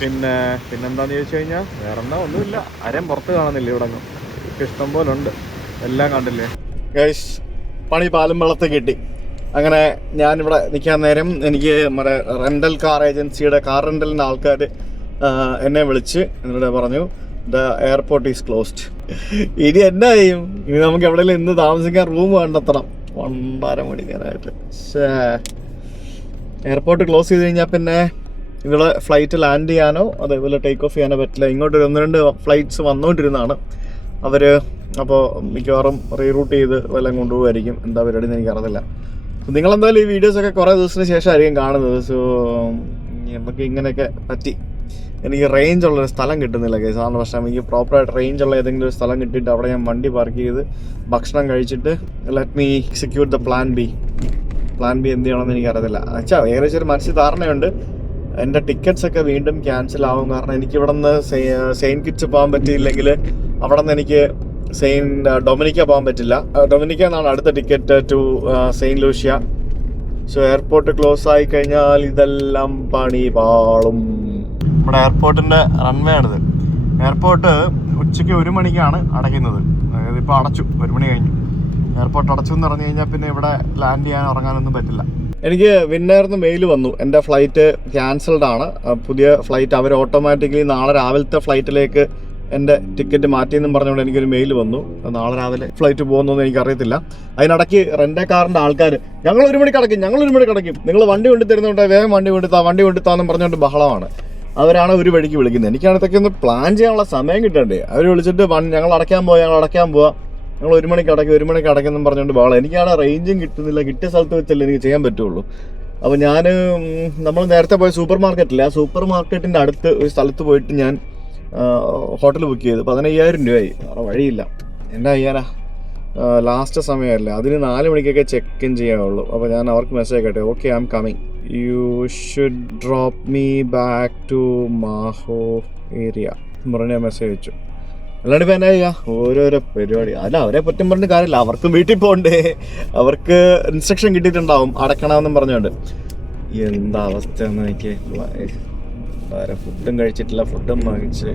പിന്നെന്താണെന്ന് ചോദിച്ചു കഴിഞ്ഞാൽ വേറെന്താ ഒന്നുമില്ല. ആരെയും പുറത്ത് കാണുന്നില്ല. ഇവിടെ ഇഷ്ടം പോലെ ഉണ്ട്, എല്ലാം കണ്ടില്ലേ ഗൈസ്. പണി പാലും വെള്ളത്തിൽ കിട്ടി. അങ്ങനെ ഞാനിവിടെ നിൽക്കാൻ നേരം എനിക്ക് നമ്മുടെ റെൻ്റൽ കാർ ഏജൻസിയുടെ കാർ റെൻ്റലിൻ്റെ ആൾക്കാർ എന്നെ വിളിച്ച് എന്നിവിടെ പറഞ്ഞു, ദ എയർപോർട്ട് ഈസ് ക്ലോസ്ഡ്. ഇനി എന്നാ ചെയ്യും? ഇനി നമുക്ക് എവിടെയെങ്കിലും ഇന്ന് താമസിക്കാൻ റൂം കണ്ടെത്തണം. 1.5 മണിക്കാനായിട്ട്. എയർപോർട്ട് ക്ലോസ് ചെയ്ത് കഴിഞ്ഞാൽ പിന്നെ ഇവിടെ ഫ്ലൈറ്റ് ലാൻഡ് ചെയ്യാനോ അതേപോലെ ടേക്ക് ഓഫ് ചെയ്യാനോ പറ്റില്ല. ഇങ്ങോട്ട് 1-2 ഫ്ലൈറ്റ്സ് വന്നുകൊണ്ടിരുന്നതാണ് അവർ. അപ്പോൾ മിക്കവാറും റീറൂട്ട് ചെയ്ത് വല്ലതും കൊണ്ടുപോകുമായിരിക്കും. എന്താ പരിപാടി എന്ന് എനിക്കറിയില്ല. നിങ്ങളെന്തായാലും ഈ വീഡിയോസൊക്കെ കുറേ ദിവസത്തിന് ശേഷമായിരിക്കും കാണുന്നത്. സോ നമുക്ക് ഇങ്ങനെയൊക്കെ പറ്റി. എനിക്ക് റേഞ്ച് ഉള്ളൊരു സ്ഥലം കിട്ടുന്നില്ല കേസ്, ആണ് പ്രശ്നം. എനിക്ക് പ്രോപ്പറായിട്ട് റേഞ്ച് ഉള്ള ഏതെങ്കിലും ഒരു സ്ഥലം കിട്ടിയിട്ട് അവിടെ ഞാൻ വണ്ടി പാർക്ക് ചെയ്ത് ഭക്ഷണം കഴിച്ചിട്ട് let me execute the plan B എന്ത് ചെയ്യണമെന്ന് എനിക്കറിയത്തില്ല. ഏകദേശം ഒരു മനസ്സിൽ ധാരണയുണ്ട്. എൻ്റെ ടിക്കറ്റ്സൊക്കെ വീണ്ടും ക്യാൻസൽ ആവും. കാരണം എനിക്ക് ഇവിടെ നിന്ന് സെയിൻറ്റ് കിറ്റ്സ് പോകാൻ പറ്റിയില്ലെങ്കിൽ അവിടെ നിന്ന് എനിക്ക് ഡൊമിനിക്ക പോകാൻ പറ്റില്ല. ഡൊമിനിക്ക എന്നാണ് അടുത്ത ticket to Saint Lucia. So airport close ആയി കഴിഞ്ഞാൽ ഇതെല്ലാം പണി പാളും. നമ്മുടെ എയർപോർട്ടിൻ്റെ റൺവേ ആണിത്. എയർപോർട്ട് ഉച്ചയ്ക്ക് 1 മണിക്കാണ് അടയ്ക്കുന്നത്. അതായത് ഇപ്പോൾ അടച്ചു, 1 മണി കഴിഞ്ഞു. എയർപോർട്ട് അടച്ചു എന്ന് പറഞ്ഞു കഴിഞ്ഞാൽ പിന്നെ ഇവിടെ ലാൻഡ് ചെയ്യാൻ ഇറങ്ങാനൊന്നും പറ്റില്ല. എനിക്ക് വിന്നേർന്ന് മെയിൽ വന്നു, എൻ്റെ ഫ്ലൈറ്റ് ക്യാൻസൽഡ് ആണ്. പുതിയ ഫ്ലൈറ്റ് അവർ ഓട്ടോമാറ്റിക്കലി നാളെ രാവിലത്തെ ഫ്ലൈറ്റിലേക്ക് എൻ്റെ ടിക്കറ്റ് മാറ്റിയെന്നും പറഞ്ഞുകൊണ്ട് എനിക്കൊരു മെയിൽ വന്നു. നാളെ രാവിലെ ഫ്ലൈറ്റ് പോകുന്നതെന്ന് എനിക്കറിയത്തില്ല. അതിനിടയ്ക്ക് റെൻ്റേ കാറിൻ്റെ ആൾക്കാർ ഞങ്ങൾ 1 മണിക്ക് അടയ്ക്കും, നിങ്ങൾ വണ്ടി കൊണ്ടു തരുന്നുണ്ട്, വേഗം വണ്ടി കൊണ്ടുത്താന്നും പറഞ്ഞുകൊണ്ട് ബഹളമാണ്. അവരാണ് ഒരു വഴിക്ക് വിളിക്കുന്നത്. എനിക്കാണത്തൊക്കെ ഒന്ന് പ്ലാൻ ചെയ്യാനുള്ള സമയം കിട്ടണ്ടേ. അവർ വിളിച്ചിട്ട് ഞങ്ങൾ അടയ്ക്കാൻ പോവാ, ഞങ്ങൾ 1 മണിക്ക് അടയ്ക്കുമെന്നും പറഞ്ഞുകൊണ്ട് ബഹളം. എനിക്കാണ് റേഞ്ചും കിട്ടുന്നില്ല. കിട്ടിയ സ്ഥലത്ത് വെച്ചല്ലേ എനിക്ക് ചെയ്യാൻ പറ്റുള്ളൂ. അപ്പോൾ നമ്മൾ നേരത്തെ പോയ സൂപ്പർ മാർക്കറ്റില്ലേ, ആ സൂപ്പർ മാർക്കറ്റിൻ്റെ അടുത്ത് ഒരു സ്ഥലത്ത് പോയിട്ട് ഞാൻ ഹോട്ടൽ ബുക്ക് ചെയ്തു. 15,000 രൂപയായി. വഴിയില്ല, എന്നാ ചെയ്യാനാ, ലാസ്റ്റ് സമയമല്ലേ. അതിന് 4 മണിക്കൊക്കെ ചെക്ക് ഇൻ ചെയ്യാവുള്ളൂ. അപ്പോൾ ഞാൻ അവർക്ക് മെസ്സേജ് കേട്ടെ, okay I am coming, you should drop me back to Maho area പറഞ്ഞ് ഞാൻ മെസ്സേജ് അയച്ചു. അല്ലാണ്ട് ഇപ്പം എന്നാ ചെയ്യുക, ഓരോരോ പരിപാടി. അല്ല, അവരെ പറ്റും പറഞ്ഞ കാര്യമില്ല, അവർക്കും വീട്ടിൽ പോകണ്ടേ, അവർക്ക് ഇൻസ്ട്രക്ഷൻ കിട്ടിയിട്ടുണ്ടാവും അടക്കണമെന്നും പറഞ്ഞുകൊണ്ട്. എന്താ അവസ്ഥയെന്ന് എനിക്ക് വേറെ ഫുഡും കഴിച്ചിട്ടില്ല, ഫുഡും വാങ്ങിച്ച്.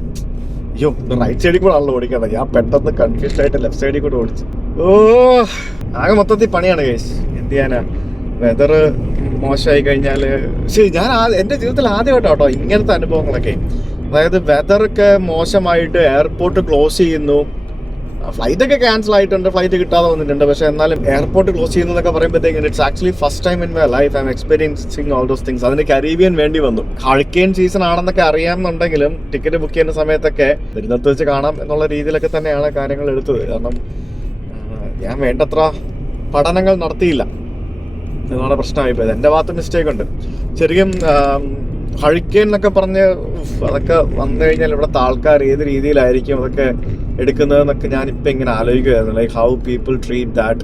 അയ്യോ, റൈറ്റ് സൈഡിൽ കൂടെ ആണല്ലോ ഓടിക്കേണ്ടത്. ഞാൻ പെട്ടെന്ന് കൺഫ്യൂസ്ഡ് ആയിട്ട് ലെഫ്റ്റ് സൈഡിൽ കൂടെ ഓടിച്ചു. ആകെ മൊത്തത്തിൽ പണിയാണ് ഗൈസ്. എന്ത് ചെയ്യാനാ, വെതർ മോശമായി കഴിഞ്ഞാൽ ഞാൻ എൻ്റെ ജീവിതത്തിൽ ആദ്യമായിട്ടോ ഇങ്ങനത്തെ അനുഭവങ്ങളൊക്കെ. അതായത് വെതറൊക്കെ മോശമായിട്ട് എയർപോർട്ട് ക്ലോസ് ചെയ്യുന്നു, ഫ്ലൈറ്റൊക്കെ ക്യാൻസൽ ആയിട്ടുണ്ട്, ഫ്ലൈറ്റ് കിട്ടാതെ വന്നിട്ടുണ്ട്. പക്ഷേ എന്നാലും എയർപോർട്ട് ക്ലോസ് ചെയ്യുന്നു എന്നൊക്കെ പറയുമ്പോഴത്തേക്കും it's actually first time in my life I M experiencing all those things. അതിന് കരീബിയൻ വേണ്ടി വന്നു. ഹറിക്കെയിൻ സീസൺ ആണെന്നൊക്കെ അറിയാമെന്നുണ്ടെങ്കിലും ടിക്കറ്റ് ബുക്ക് ചെയ്യുന്ന സമയത്തൊക്കെ വരുന്നിടത്ത് വെച്ച് കാണാം എന്നുള്ള രീതിയിലൊക്കെ തന്നെയാണ് കാര്യങ്ങൾ എടുത്തത്. കാരണം ഞാൻ വേണ്ടത്ര പഠനങ്ങൾ നടത്തിയില്ല എന്നാണ് പ്രശ്നമായിപ്പോയത്. എൻ്റെ ഭാഗത്ത് മിസ്റ്റേക്ക് ഉണ്ട്. ശരിക്കും ഹറിക്കെയിൻ എന്നൊക്കെ പറഞ്ഞ് അതൊക്കെ വന്നു കഴിഞ്ഞാൽ ഇവിടുത്തെ ആൾക്കാർ ഏത് രീതിയിലായിരിക്കും അതൊക്കെ എടുക്കുന്നതെന്നൊക്കെ ഞാനിപ്പോൾ ഇങ്ങനെ ആലോചിക്കുമായിരുന്നു. Like how people treat that.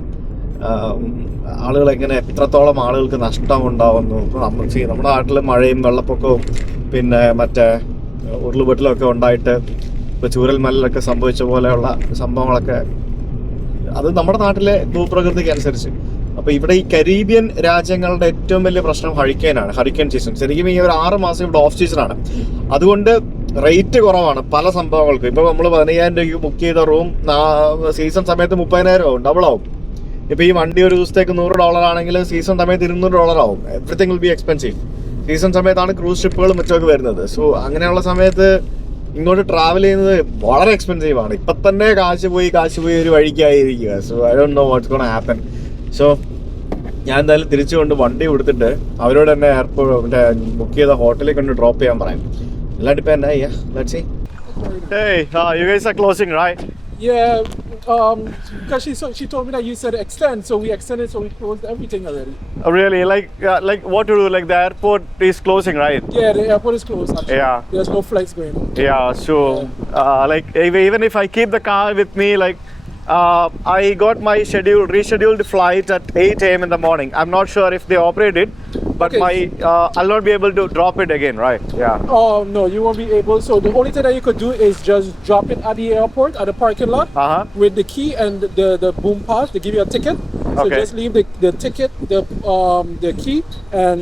ആളുകളെങ്ങനെ, എത്രത്തോളം ആളുകൾക്ക് നഷ്ടം ഉണ്ടാവുന്നു. നമ്മുടെ നാട്ടിൽ മഴയും വെള്ളപ്പൊക്കവും പിന്നെ മറ്റേ ഉരുളുപൊട്ടലൊക്കെ ഉണ്ടായിട്ട് ഇപ്പോൾ ചൂരൽമലയിലൊക്കെ സംഭവിച്ച പോലെയുള്ള സംഭവങ്ങളൊക്കെ അത് നമ്മുടെ നാട്ടിലെ ഭൂപ്രകൃതിക്ക് അനുസരിച്ച്. അപ്പോൾ ഇവിടെ ഈ കരീബിയൻ രാജ്യങ്ങളുടെ ഏറ്റവും വലിയ പ്രശ്നം ഹറിക്കെയിനാണ്, ഹറിക്കെയിൻ സീസൺ. ശരിക്കും ഈ ഒരു 6 മാസം ഇവിടെ ഓഫ് സീസണാണ്. അതുകൊണ്ട് റേറ്റ് കുറവാണ് പല സംഭവങ്ങൾക്കും. ഇപ്പോൾ നമ്മൾ 15,000 രൂപയ്ക്ക് ബുക്ക് ചെയ്ത റൂം സീസൺ സമയത്ത് 30,000 ആവും, ഡബിൾ ആവും. ഇപ്പോൾ ഈ വണ്ടി ഒരു ദിവസത്തേക്ക് $100 ആണെങ്കിൽ സീസൺ സമയത്ത് $200 ആവും. Everything will be expensive. Season സമയത്താണ് ക്രൂസ് ഷിപ്പുകളും മറ്റൊക്കെ വരുന്നത്. സോ അങ്ങനെയുള്ള സമയത്ത് ഇങ്ങോട്ട് ട്രാവൽ ചെയ്യുന്നത് വളരെ എക്സ്പെൻസീവ് ആണ്. ഇപ്പം തന്നെ കാശ് പോയി ഒരു വഴിക്കായിരിക്കുക. So I don't know what's gonna happen. So ഞാൻ എന്തായാലും തിരിച്ചുകൊണ്ട് വണ്ടി കൊടുത്തിട്ട് അവരോട് തന്നെ എയർപോർട്ട് ബുക്ക് ചെയ്ത ഹോട്ടലിൽ കൊണ്ട് ഡ്രോപ്പ് ചെയ്യാൻ പറയാം. അല്ലാണ്ട് ഇപ്പം എന്നാ ചെയ്യാ, let's see. Hey, you guys are closing, right? Yeah, because she told me that you said extend, so we extended, so we closed everything already. Oh, really? Like what to do? Like the airport is closing, right? Yeah, the airport is closed. Actually. Yeah. There's no flights going on. Yeah. So, like even if I keep the car with me, like I got my rescheduled flight at 8 a.m. in the morning. I'm not sure if they operate it, but Okay. I'll not be able to drop it again, right? Yeah. Oh no, you won't be able. So the only thing that you could do is just drop it at the airport, at the parking lot, with the key and the boom pass. They give you a ticket. So Okay. just leave the ticket, the key, and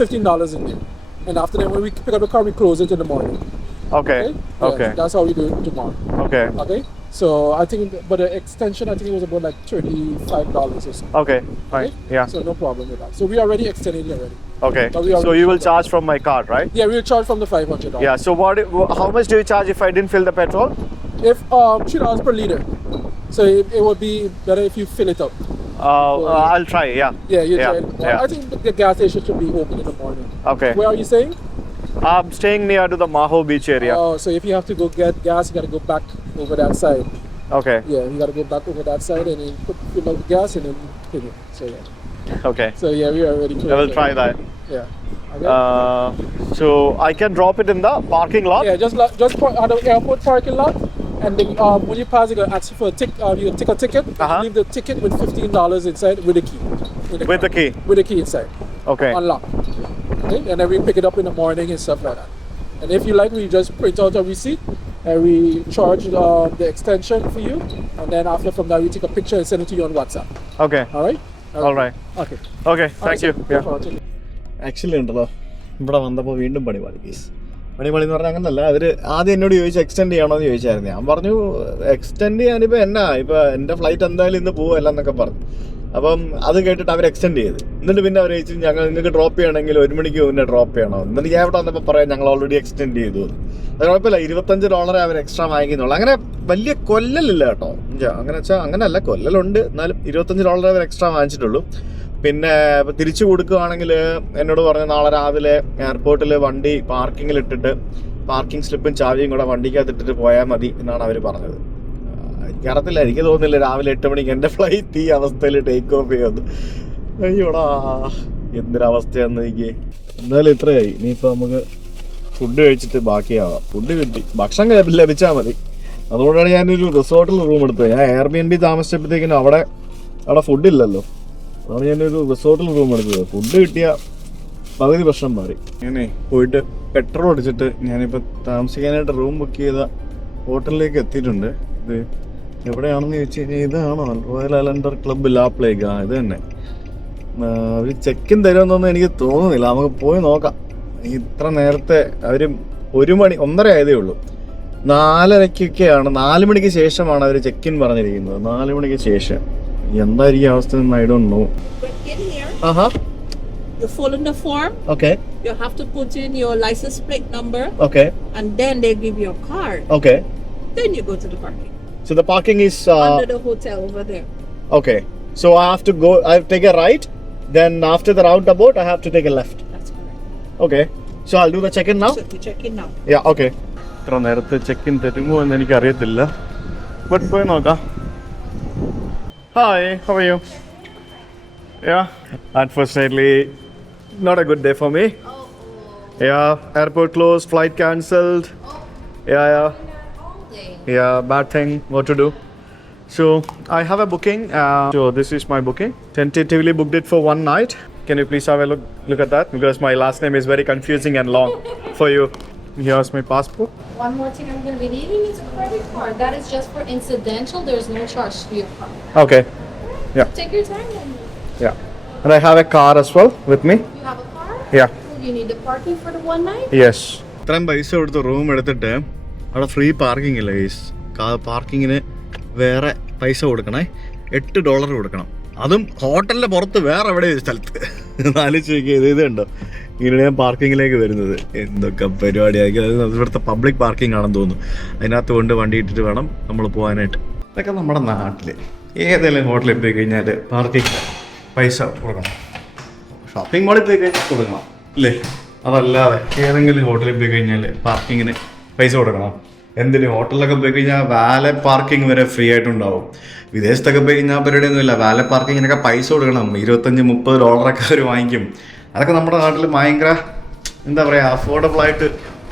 $15 in there. And after that, when we pick up the car, we close it in the morning. Okay. Yeah, Okay. that's how we do it tomorrow. Okay. Okay. So I think, but the extension, I think it was about like $35 or something. Okay. Fine. Okay? Yeah. So no problem with that. So we already extended it already. Okay. But we So already you will charged charge from my card, right? Yeah, we'll charge from the $500. Yeah. So how much do you charge if I didn't fill the petrol? If $3 per liter. So it would be better if you fill it up. I'll try. Yeah. Yeah, you Yeah, try it. yeah. I think the gas station should be open in the morning. Okay. Where are you staying? I'm staying near to the Maho Beach area. Oh, so if you have to go get gas, you got to go back over that side. Okay. Yeah, you got to go back over that side and then fill up the gas and then fill it. So yeah. Okay. So yeah, we are already closed. I will try that. Yeah. Okay. So I can drop it in the parking lot? Yeah, just at the airport parking lot, and then when you pass, you're gonna ask you for a ticket. You take a ticket. Leave the ticket with $15 inside with the key. With the key. With the key inside. Okay. Unlock. Okay, and then we pick it up in the morning and stuff like that. And if you like, we just print out a receipt and we charge the extension for you. And then after from that, we take a picture and send it to you on WhatsApp. Okay. All right. All right. Okay. Okay. Thank you. Yeah. Yeah. Actually ഉണ്ടല്ലോ, ഇവിടെ വന്നപ്പോൾ വീണ്ടും പണി case. മണി എന്ന് പറഞ്ഞാൽ അങ്ങനല്ല. അവർ ആദ്യം എന്നോട് ചോദിച്ചു എക്സ്റ്റെൻഡ് ചെയ്യണോ എന്ന് ചോദിച്ചായിരുന്നു. ഞാൻ പറഞ്ഞു എക്സ്റ്റെൻഡ് ചെയ്യാനിപ്പോൾ ഇപ്പോൾ എൻ്റെ ഫ്ലൈറ്റ് എന്തായാലും ഇന്ന് പോവല്ല എന്നൊക്കെ പറഞ്ഞു. അപ്പം അത് കേട്ടിട്ട് അവർ എക്സ്റ്റെൻഡ് ചെയ്ത്. എന്നിട്ട് പിന്നെ അവർ ചോദിച്ചു നിങ്ങൾക്ക് ഡ്രോപ്പ് ചെയ്യണമെങ്കിൽ 1 മണിക്ക് മുന്നേ ഡ്രോപ്പ് ചെയ്യണോ. എന്നിട്ട് ഞാൻ ഇവിടെ വന്നപ്പോൾ പറയാം ഞങ്ങൾ ഓൾറെഡി എക്സ്റ്റെൻഡ് ചെയ്തു. അത് കുഴപ്പമില്ല, $25 അവർ എക്സ്ട്രാ വാങ്ങിക്കുന്നുള്ളൂ. അങ്ങനെ വലിയ കൊല്ലലില്ല കേട്ടോ. അങ്ങനെ വെച്ചാൽ അങ്ങനെയല്ല, കൊല്ലലുണ്ട്, എന്നാലും $25 അവർ എക്സ്ട്രാ വാങ്ങിച്ചിട്ടുള്ളൂ. പിന്നെ തിരിച്ചു കൊടുക്കുകയാണെങ്കിൽ എന്നോട് പറഞ്ഞു നാളെ രാവിലെ എയർപോർട്ടിൽ വണ്ടി പാർക്കിങ്ങിലിട്ടിട്ട് പാർക്കിംഗ് സ്ലിപ്പും ചാവിയും കൂടെ വണ്ടിക്കകത്തിട്ടിട്ട് പോയാൽ മതി എന്നാണ് അവർ പറഞ്ഞത്. എനിക്കറിയത്തില്ല, എനിക്ക് തോന്നുന്നില്ല രാവിലെ 8 മണിക്ക് എൻ്റെ ഫ്ലൈറ്റ് ഈ അവസ്ഥയിൽ ടേക്ക് ഓഫ് ചെയ്യുമെന്ന്. അയ്യോടാ എന്തൊരവസ്ഥയാന്ന് എനിക്ക്. എന്തായാലും ഇത്രയായി. ഇനിയിപ്പോൾ നമുക്ക് ഫുഡ് കഴിച്ചിട്ട് ബാക്കിയാവാം. ഫുഡ് കിട്ടി, ഭക്ഷണം ലഭിച്ചാൽ മതി. അതുകൊണ്ടാണ് ഞാനൊരു റിസോർട്ടിൽ റൂം എടുത്തത്. ഞാൻ Airbnb താമസിച്ചപ്പോഴത്തേക്കിനും അവിടെ ഫുഡ് ഇല്ലല്ലോ. അതാണ് ഞാനൊരു റിസോർട്ടിൽ റൂം എടുത്തത്. ഫുഡ് കിട്ടിയ പകുതി പ്രശ്നം മാറി. ഞാനേ പോയിട്ട് പെട്രോൾ അടിച്ചിട്ട് ഞാനിപ്പോൾ താമസിക്കാനായിട്ട് റൂം ബുക്ക് ചെയ്ത ഹോട്ടലിലേക്ക് എത്തിയിട്ടുണ്ട്. ഇത് എവിടെയാണെന്ന് ചോദിച്ചു കഴിഞ്ഞാൽ ഇതാണോ റോയൽ ഐലൻഡർ ക്ലബ്ബ് ലാപ്പ് ലേക്ക്. ഇത് തന്നെ. അവർ ചെക്കിൻ തരുമെന്നൊന്നും എനിക്ക് തോന്നുന്നില്ല. നമുക്ക് പോയി നോക്കാം. ഇത്ര നേരത്തെ അവർ 1 മണി 1:30 ആയതേ ഉള്ളൂ. 4:30 4 മണിക്ക് ശേഷമാണ് അവർ ചെക്കിൻ പറഞ്ഞിരിക്കുന്നത്. 4 മണിക്ക് ശേഷം എന്തായിരിക്കും അവസ്ഥ എന്ന് I don't no. You fill in the form. Okay. You have to put in your license plate number. Okay. And then they give you a card. Okay. Then you go to the parking. So the parking is under the hotel over there. Okay. So I have to go. I have to take a right. Then after the roundabout, I have to take a left. That's correct. Okay. So I'll do the check-in now. So you check in now. Yeah. Okay. ഇത്ര നേരത്തെ check-in തരുമോ എന്ന് എനിക്ക് അറിയത്തില്ല. But പോയി നോക്കാം. Hi. How are you? Yeah. Unfortunately, not a good day for me. Yeah. Airport closed. Flight cancelled. Yeah. Yeah, bad thing. What to do? So I have a booking. So this is my booking. Tentatively booked it for 1 night. Can you please have a look at that? Because my last name is very confusing and long for you. Here's my passport. One more thing I'm going to be needing is a credit card. That is just for incidental. There's no charge to your card. Okay. Yeah. Take your time. And Yeah. And I have a car as well with me. you have a car? Yeah. You need the parking for the 1 night? Yes. ഇത്രയും പൈസ കൊടുത്ത് room എടുത്തിട്ട് അവിടെ free parking ഇല്ല guys. പാർക്കിങ്ങിന് വേറെ പൈസ കൊടുക്കണേ. $8 കൊടുക്കണം. അതും ഹോട്ടലിൻ്റെ പുറത്ത് വേറെ എവിടെ സ്ഥലത്ത്. ആലോചിച്ച് നോക്കിയത് ഇത് ഉണ്ടോ ഇങ്ങനെ ഞാൻ പാർക്കിങ്ങിലേക്ക് വരുന്നത്. എന്തൊക്കെ പരിപാടിയായിരിക്കും. അത് ഇവിടുത്തെ പബ്ലിക് പാർക്കിംഗ് ആണെന്ന് തോന്നുന്നു. അതിനകത്ത് കൊണ്ട് വണ്ടി ഇട്ടിട്ട് വേണം നമ്മൾ പോകാനായിട്ട്. ഇതൊക്കെ നമ്മുടെ നാട്ടിൽ ഏതെങ്കിലും ഹോട്ടലിൽ പോയി കഴിഞ്ഞാൽ പാർക്കിംഗ് പൈസ കൊടുക്കണം. ഷോപ്പിംഗ് മാളിൽ പോയി കഴിഞ്ഞാൽ കൊടുക്കണം അല്ലേ? അതല്ലാതെ ഏതെങ്കിലും ഹോട്ടലിൽ പോയി കഴിഞ്ഞാൽ പാർക്കിങ്ങിന് പൈസ കൊടുക്കണം. എന്തിന് ഹോട്ടലിലൊക്കെ പോയി കഴിഞ്ഞാൽ വാലെ പാർക്കിംഗ് വരെ ഫ്രീ ആയിട്ടുണ്ടാവും. വിദേശത്തൊക്കെ പോയി കഴിഞ്ഞാൽ പരിപാടിയൊന്നുമില്ല. വാലെ പാർക്കിങ്ങിനൊക്കെ പൈസ കൊടുക്കണം. $25-30 അവർ വാങ്ങിക്കും. അതൊക്കെ നമ്മുടെ നാട്ടിൽ ഭയങ്കര എന്താ പറയുക അഫോർഡബിളായിട്ട്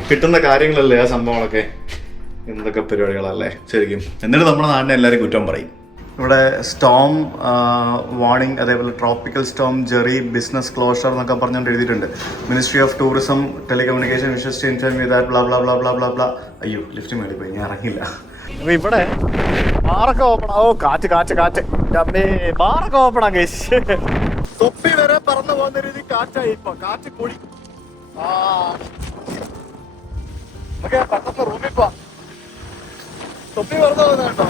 കിട്ടുന്ന കാര്യങ്ങളല്ലേ ആ സംഭവങ്ങളൊക്കെ. എന്തൊക്കെ പരിപാടികളല്ലേ ശരിക്കും. എന്നിട്ട് നമ്മുടെ നാടിനെ എല്ലാവരും കുറ്റം പറയും. ഇവിടെ സ്റ്റോം വാർണിംഗ്, അതേപോലെ tropical storm Jerry, business closure എന്നൊക്കെ പറഞ്ഞുകൊണ്ട് എഴുതിയിട്ടുണ്ട്. Ministry of tourism telecommunication wishes to inform you that blah blah blah blah blah blah. അയ്യോ ലിഫ്റ്റ് മേടി പോയി, ഞാൻ ഇറങ്ങില്ല. അപ്പോൾ ഇവിടെ ബാറൊക്കെ ഓപ്പൺ. ഓ കാറ്റ് കാറ്റ് കാറ്റ് ബാറൊക്കെ ഓപ്പൺ ആക്കി. തൊപ്പി വരെ പറന്നു പോകുന്ന രീതി കാറ്റായി. ഇപ്പൊ കാറ്റ് കൂടി. ഓക്കെ പക്കത്തെ റൂമിൽ പോ. തൊപ്പി പറന്നു പോകുന്ന കേട്ടോ.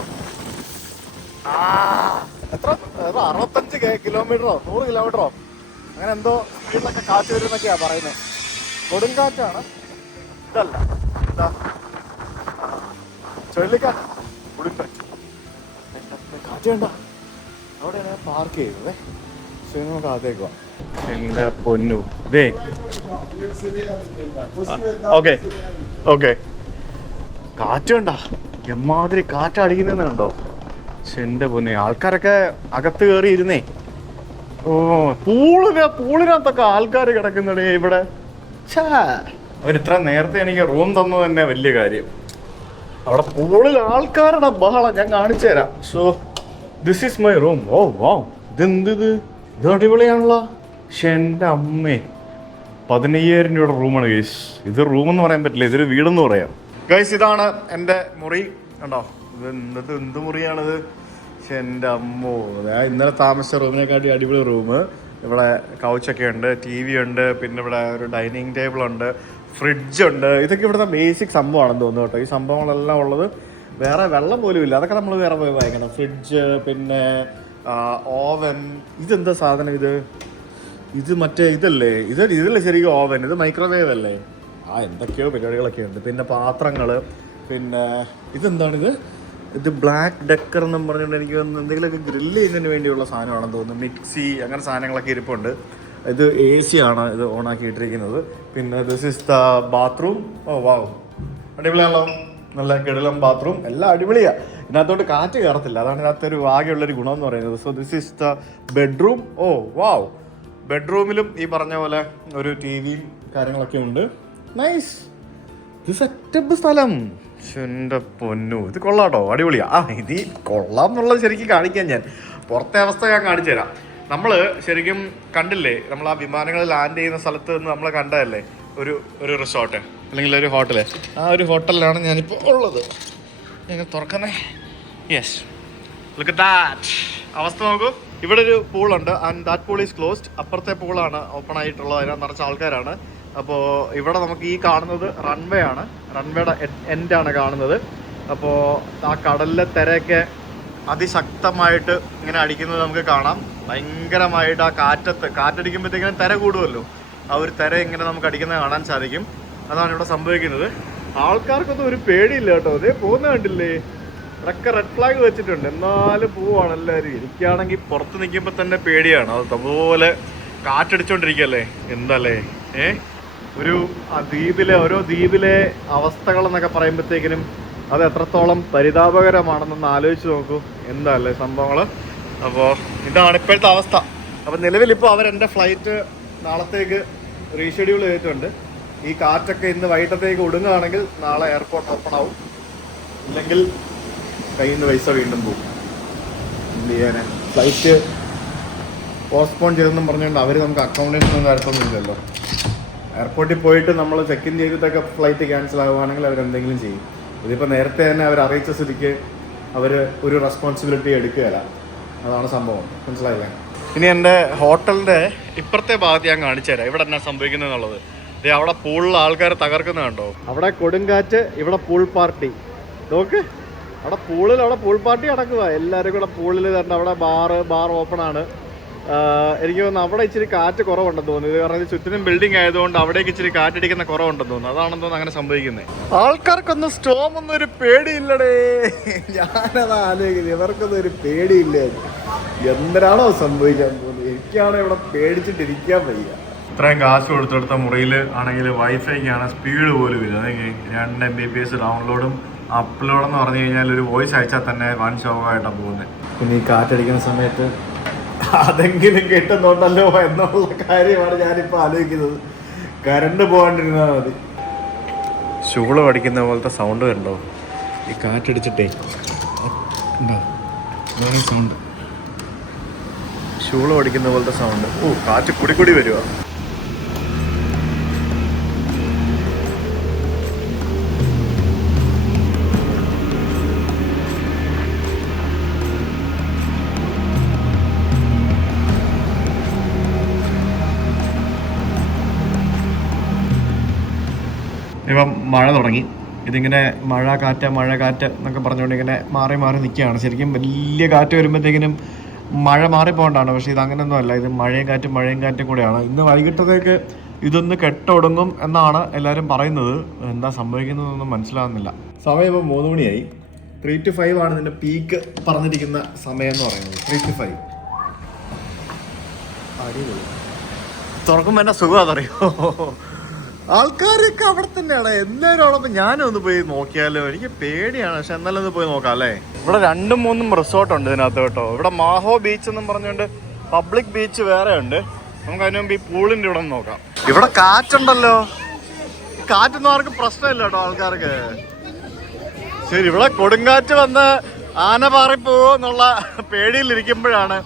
എത്ര 65 കിലോമീറ്ററോ 100 കിലോമീറ്ററോ അങ്ങനെ എന്തോ സ്പീഡിലൊക്കെ കാറ്റ് വരും എന്നൊക്കെയാ പറയുന്നത്. കൊടുങ്കാറ്റാണ്, ഇതല്ല. എന്താ ചുഴലിക്കാറ്റ്, കൊടുങ്കാറ്റ്. കാറ്റ് വേണ്ട. അവിടെ ഞാൻ പാർക്ക് ചെയ്യുവേ. ശരി, നമുക്ക് അതേക്കുവാ. എന്റെ പൊന്നു ദേ. Okay okay. കാറ്റ് വേണ്ട, എമ്മാതിരി കാറ്റടിക്കുന്നതെന്ന് കണ്ടോ. പക്ഷെ എൻ്റെ പൊന്നെ ആൾക്കാരൊക്കെ അകത്ത് കയറി ഇരുന്നേ. ഓ പൂളിനകത്തൊക്കെ ആൾക്കാർ കിടക്കുന്നടേ ഇവിടെ. അവരിത്ര നേരത്തെ എനിക്ക് റൂം തന്നു തന്നെ വലിയ കാര്യം. അവിടെ പൂളിൽ ആൾക്കാരുടെ ബഹളം ഞാൻ കാണിച്ചു തരാം. So this is my room. Oh wow, ഇത് അടിപൊളിയാണല്ലോ. പക്ഷെ എൻ്റെ അമ്മേ 15,000 രൂപയുടെ റൂമാണ് ഗൈസ്. ഇത് റൂമെന്ന് പറയാൻ പറ്റില്ല, ഇതൊരു വീടെന്ന് പറയാം. ഗൈസ് ഇതാണ് എൻ്റെ മുറി കണ്ടോ. ഇത് എന്ത് മുറിയാണിത്. പക്ഷെ എൻ്റെ അമ്മോ, ഇന്നലെ താമസിച്ച റൂമിനെക്കാട്ടി അടിപൊളി റൂം. ഇവിടെ കൗച്ചൊക്കെ ഉണ്ട്, TV ഉണ്ട്, പിന്നെ ഇവിടെ ഒരു ഡൈനിങ് ടേബിൾ ഉണ്ട്, ഫ്രിഡ്ജുണ്ട്. ഇതൊക്കെ ഇവിടുത്തെ ബേസിക് സംഭവമാണെന്ന് തോന്നുന്നു കേട്ടോ. ഈ സംഭവങ്ങളെല്ലാം ഉള്ളത്. വേറെ വെള്ളം പോലും ഇല്ല, അതൊക്കെ നമ്മൾ വേറെ പോയി വാങ്ങിക്കണം. ഫ്രിഡ്ജ്, പിന്നെ ഓവൻ. ഇതെന്താ സാധനം ഇത് മറ്റേ ഇതല്ലേ, ഇതില്ലേ ശരിക്കും ഓവൻ, ഇത് മൈക്രോവേവ് അല്ലേ? എന്തൊക്കെയോ പരിപാടികളൊക്കെ ഉണ്ട്. പിന്നെ പാത്രങ്ങൾ, പിന്നെ ഇതെന്താണിത്? ഇത് ബ്ലാക്ക് ഡെക്കർ എന്നും പറഞ്ഞുകൊണ്ട് എനിക്ക് എന്തെങ്കിലുമൊക്കെ ഗ്രില്ല് ചെയ്യുന്നതിന് വേണ്ടിയുള്ള സാധനമാണെന്ന് തോന്നുന്നു. മിക്സി, അങ്ങനെ സാധനങ്ങളൊക്കെ ഇരിപ്പുണ്ട്. ഇത് AC ആണ് ഇത് ഓണാക്കി ഇട്ടിരിക്കുന്നത്. പിന്നെ ദിസ് ഇസ് ദ ബാത്റൂം. ഓ വാവ്, അടിപൊളിയാണല്ലോ, നല്ല കിടിലം ബാത്റൂം, എല്ലാം അടിപൊളിയാണ്. ഇതിനകത്തോട്ട് കാറ്റ് കയറത്തില്ല, അതാണ് ഇതിനകത്തൊരു ആകെയുള്ളൊരു ഗുണം എന്ന് പറയുന്നത്. So this is the bedroom. Oh wow, ബെഡ്റൂമിലും ഈ പറഞ്ഞ പോലെ ഒരു TV കാര്യങ്ങളൊക്കെ ഉണ്ട്. നൈസ്, ഇത് സെറ്റപ്പ് സ്ഥലം. എൻ്റെ പൊന്നു, ഇത് കൊള്ളാട്ടോ, അടിപൊളിയാ. ഇത് കൊള്ളാം എന്നുള്ളത് ശരിക്കും കാണിക്കാൻ ഞാൻ പുറത്തെ അവസ്ഥ ഞാൻ കാണിച്ചു തരാം. നമ്മൾ ശരിക്കും കണ്ടില്ലേ, നമ്മൾ ആ വിമാനങ്ങൾ ലാൻഡ് ചെയ്യുന്ന സ്ഥലത്ത് നിന്ന് നമ്മൾ കണ്ടതല്ലേ ഒരു റിസോർട്ട് അല്ലെങ്കിൽ ഒരു ഹോട്ടല്. ആ ഒരു ഹോട്ടലിലാണ് ഞാനിപ്പോൾ ഉള്ളത്. ഞങ്ങൾ തുറക്കുന്നേ. Yes, look at that. അവസ്ഥ നോക്കൂ. ഇവിടെ ഒരു പൂളുണ്ട് and that pool is closed. അപ്പുറത്തെ പൂളാണ് ഓപ്പൺ ആയിട്ടുള്ളത്, അതിനകത്ത് നിറച്ച ആൾക്കാരാണ്. അപ്പോൾ ഇവിടെ നമുക്ക് ഈ കാണുന്നത് റൺവേ ആണ്, റൺവേയുടെ എൻഡാണ് കാണുന്നത്. അപ്പോൾ ആ കടലിലെ തിരയൊക്കെ അതിശക്തമായിട്ട് ഇങ്ങനെ അടിക്കുന്നത് നമുക്ക് കാണാം. ഭയങ്കരമായിട്ട് ആ കാറ്റടിക്കുമ്പോഴത്തേക്കിനും തിര കൂടുമല്ലോ, ആ ഒരു തിര ഇങ്ങനെ നമുക്ക് അടിക്കുന്നത് കാണാൻ സാധിക്കും. അതാണ് ഇവിടെ സംഭവിക്കുന്നത്. ആൾക്കാർക്കൊന്നും ഒരു പേടിയില്ല കേട്ടോ. അതേ പോകുന്ന കണ്ടില്ലേ, ഇവിടെയൊക്കെ റെഡ് ഫ്ലാഗ് വെച്ചിട്ടുണ്ട്, എന്നാലും പോവാണ് എല്ലാവരും. എനിക്കാണെങ്കിൽ പുറത്ത് നിൽക്കുമ്പോൾ തന്നെ പേടിയാണ്. അത് അതുപോലെ കാറ്റടിച്ചോണ്ടിരിക്കുകയല്ലേ, എന്തല്ലേ ഒരു ഓരോ ദ്വീപിലെ അവസ്ഥകളെന്നൊക്കെ പറയുമ്പോഴത്തേക്കിനും അത് എത്രത്തോളം പരിതാപകരമാണെന്നൊന്ന് ആലോചിച്ച് നോക്കൂ. എന്താല്ലേ സംഭവങ്ങൾ. അപ്പോൾ ഇതാണ് ഇപ്പോഴത്തെ അവസ്ഥ. അപ്പോൾ നിലവിലിപ്പോൾ അവരെൻ്റെ ഫ്ലൈറ്റ് നാളത്തേക്ക് റീഷെഡ്യൂൾ ചെയ്തിട്ടുണ്ട്. ഈ കാറ്റൊക്കെ ഇന്ന് വൈകിട്ടത്തേക്ക് ഒടുങ്ങുകയാണെങ്കിൽ നാളെ എയർപോർട്ട് ഓപ്പൺ ആവും, ഇല്ലെങ്കിൽ കയ്യിൽ നിന്ന് പൈസ വീണ്ടും പോകും. എന്ത് ചെയ്യാൻ, ഫ്ലൈറ്റ് പോസ്റ്റ്പോൺ ചെയ്തെന്നും പറഞ്ഞുകൊണ്ട് അവർ നമുക്ക് അക്കോമഡേഷനൊന്നും തരത്തൊന്നുമില്ലല്ലോ. എയർപോർട്ടിൽ പോയിട്ട് നമ്മൾ ചെക്ക് ഇൻ ചെയ്തിട്ടൊക്കെ ഫ്ലൈറ്റ് ക്യാൻസൽ ആകുവാണെങ്കിൽ അവരെന്തെങ്കിലും ചെയ്യും. ഇതിപ്പോൾ നേരത്തെ തന്നെ അവർ അറിയിച്ച സ്ഥിതിക്ക് അവർ ഒരു റെസ്പോൺസിബിലിറ്റി എടുക്കുകയില്ല. അതാണ് സംഭവം, മനസ്സിലായില്ലേ? ഇനി എൻ്റെ ഹോട്ടലിൻ്റെ ഇപ്പുറത്തെ ഭാഗത്ത് ഞാൻ കാണിച്ചു തരാം ഇവിടെ എന്നാ സംഭവിക്കുന്നത് എന്നുള്ളത്. അവിടെ പൂളിൽ ആൾക്കാർ തകർക്കുന്നത് കണ്ടോ? അവിടെ കൊടുങ്കാറ്റ്, ഇവിടെ പൂൾ പാർട്ടി. നോക്ക്, അവിടെ പൂൾ പാർട്ടി നടക്കുക. എല്ലാവരും കൂടെ പൂളിൽ തന്നെ. അവിടെ ബാർ ഓപ്പൺ ആണ്. എനിക്ക് തോന്നുന്നു അവിടെ ഇച്ചിരി കാറ്റ് കുറവുണ്ടെന്ന് തോന്നുന്നു. ഇത് കാരണം ചുറ്റിനും ബിൽഡിംഗ് ആയതുകൊണ്ട് അവിടേക്ക് ഇച്ചിരി കാറ്റടിക്കുന്ന കുറവുണ്ടെന്ന് തോന്നുന്നു. അതാണെന്ന് തോന്നുന്നു അങ്ങനെ സംഭവിക്കുന്നത്. ആൾക്കാർക്കൊന്നും സ്റ്റോം ഒന്നും ഒരു പേടിയില്ലടേ. ഞാനതാ ആലോചിക്കുന്നത്, ഇവർക്കൊന്നും ഒരു പേടിയില്ലേ. എന്തിനാണോ സംഭവിക്കാൻ പോകുന്നത്? എനിക്കാണ് ഇവിടെ പേടിച്ചിട്ടിരിക്കാൻ വയ്യ. ഇത്രയും കാശ് കൊടുത്തെടുത്ത മുറിയിൽ ആണെങ്കിൽ വൈഫൈക്കാണ് സ്പീഡ് പോലും ഇല്ല. അതെങ്കിൽ 2 MBPS ഡൗൺലോഡും അപ്ലോഡെന്ന് പറഞ്ഞു കഴിഞ്ഞാൽ ഒരു വോയിസ് അയച്ചാൽ തന്നെ 1 ശോകമായിട്ടാണ് പോകുന്നത്. പിന്നെ ഈ കാറ്റടിക്കുന്ന സമയത്ത് അതെങ്കിലും കിട്ടുന്നുണ്ടല്ലോ എന്നുള്ള കാര്യമാണ് ഞാനിപ്പോൾ ആലോചിക്കുന്നത്. കറണ്ട് പോകാണ്ടിരുന്നാൽ മതി. ശൂളം അടിക്കുന്ന പോലത്തെ സൗണ്ട് കണ്ടോ? ഈ കാറ്റടിച്ചിട്ടേ ഉണ്ടോ സൗണ്ട്? ശൂളം അടിക്കുന്ന പോലത്തെ സൗണ്ട്. ഓ, കാറ്റ് കുടി വരുക. ഇപ്പം മഴ തുടങ്ങി. ഇതിങ്ങനെ മഴ കാറ്റ് എന്നൊക്കെ പറഞ്ഞുകൊണ്ട് ഇങ്ങനെ മാറി നിൽക്കുകയാണ്. ശരിക്കും വലിയ കാറ്റ് വരുമ്പോഴത്തേക്കിനും മഴ മാറിപ്പോണ്ടാണ്. പക്ഷേ ഇത് അങ്ങനെയൊന്നും അല്ല. ഇത് മഴയും കാറ്റും കൂടെയാണ്. ഇന്ന് വൈകിട്ടത്തേക്ക് ഇതൊന്ന് കെട്ടൊടുങ്ങും എന്നാണ് എല്ലാവരും പറയുന്നത്. എന്താ സംഭവിക്കുന്നതെന്നൊന്നും മനസ്സിലാകുന്നില്ല. സമയം ഇപ്പോൾ 3 മണിയായി. 3 to 5 ആണ് ഇതിൻ്റെ പീക്ക് പറഞ്ഞിരിക്കുന്ന സമയം എന്ന് പറയുന്നത്. 3 to 5 അടിപൊളി. തുറക്കുമ്പോൾ എന്നാ സുഖമാണെന്നറിയോ? ആൾക്കാരൊക്കെ അവിടെ തന്നെയാണ് എല്ലാവരും. അവിടെ ഞാനും ഒന്ന് പോയി നോക്കിയാലോ? എനിക്ക് പേടിയാണ്, പക്ഷെ എന്നാലും ഒന്ന് പോയി നോക്കാം അല്ലേ? ഇവിടെ 2-3 റിസോർട്ടുണ്ട് ഇതിനകത്ത് കേട്ടോ. ഇവിടെ മാഹോ ബീച്ച് എന്നും പറഞ്ഞുകൊണ്ട് പബ്ലിക് ബീച്ച് വേറെ ഉണ്ട്. നമുക്ക് അതിന് മുമ്പ് ഈ പൂളിൻ്റെ ഇവിടെ ഒന്ന് നോക്കാം. ഇവിടെ കാറ്റുണ്ടല്ലോ. കാറ്റൊന്നും ആർക്കും പ്രശ്നമില്ല കേട്ടോ ആൾക്കാർക്ക്. ശരി, ഇവിടെ കൊടുങ്കാറ്റ് വന്ന് ആന പാറിപ്പോവോ എന്നുള്ള പേടിയിലിരിക്കുമ്പോഴാണ്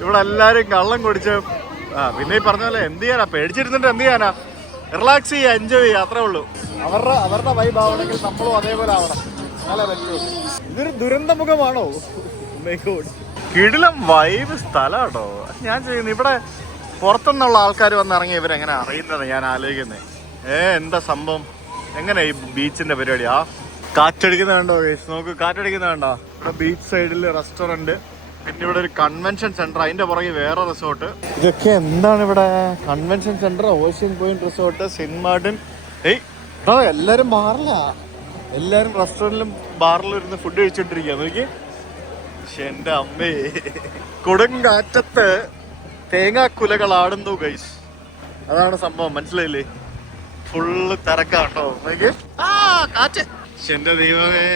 ഇവിടെ എല്ലാവരും കള്ളം കുടിച്ച് പിന്നെ ഈ പറഞ്ഞ പോലെ എന്ത് ചെയ്യാനാ, പേടിച്ചിരുന്നിട്ട് എന്ത് ചെയ്യാനാ, റിലാക്സ് ചെയ്യുക, എൻജോയ് ചെയ്യുക, അത്രേ ഉള്ളൂ. അവരുടെ വൈബ് ആവണമെങ്കിൽ നമ്മളും അതേപോലെ ആവണം, അല്ലേ പറ്റുള്ളൂ. ഇതൊരു ദുരന്തമുഖമാണോ? കിടിലം വൈബ് സ്ഥലം കേട്ടോ. ഞാൻ ചെയ്യുന്നത് ഇവിടെ പുറത്തുനിന്നുള്ള ആൾക്കാർ വന്നിറങ്ങി ഇവരെങ്ങനെ അറിയുന്നത് ഞാൻ ആലോചിക്കുന്നത്. എന്താ സംഭവം? എങ്ങനെ ഈ ബീച്ചിന്റെ പരിപാടിയാ? കാറ്റടിക്കുന്ന കണ്ടോ ഗൈസ്? നോക്ക്, കാറ്റടിക്കുന്ന കണ്ടോ? ഇവിടെ ബീച്ച് സൈഡിൽ റെസ്റ്റോറന്റ്, പിന്നെ ഇവിടെ ഒരു കൺവെൻഷൻ സെന്റർ, അതിന്റെ പുറകെ വേറെ റിസോർട്ട്. ഇതൊക്കെ എന്താണ് ഇവിടെ? Convention centre, ocean point resort, saint Martin. എല്ലാരും ബാറില, എല്ലാരും റെസ്റ്റോറന്റിലും ബാറിലും ഇരുന്ന് ഫുഡ് കഴിച്ചോണ്ടിരിക്കുക. നോക്കി, എന്റെ അമ്മേ, കൊടുങ്കാറ്റത്ത് തേങ്ങാക്കുലകൾ ആടുന്നു ഗൈസ്. അതാണ് സംഭവം, മനസ്സിലായില്ലേ? ഫുള്ള് തിരക്കാട്ടോ. നോക്കി, കാറ്റ്. എന്റെ ദൈവമേ,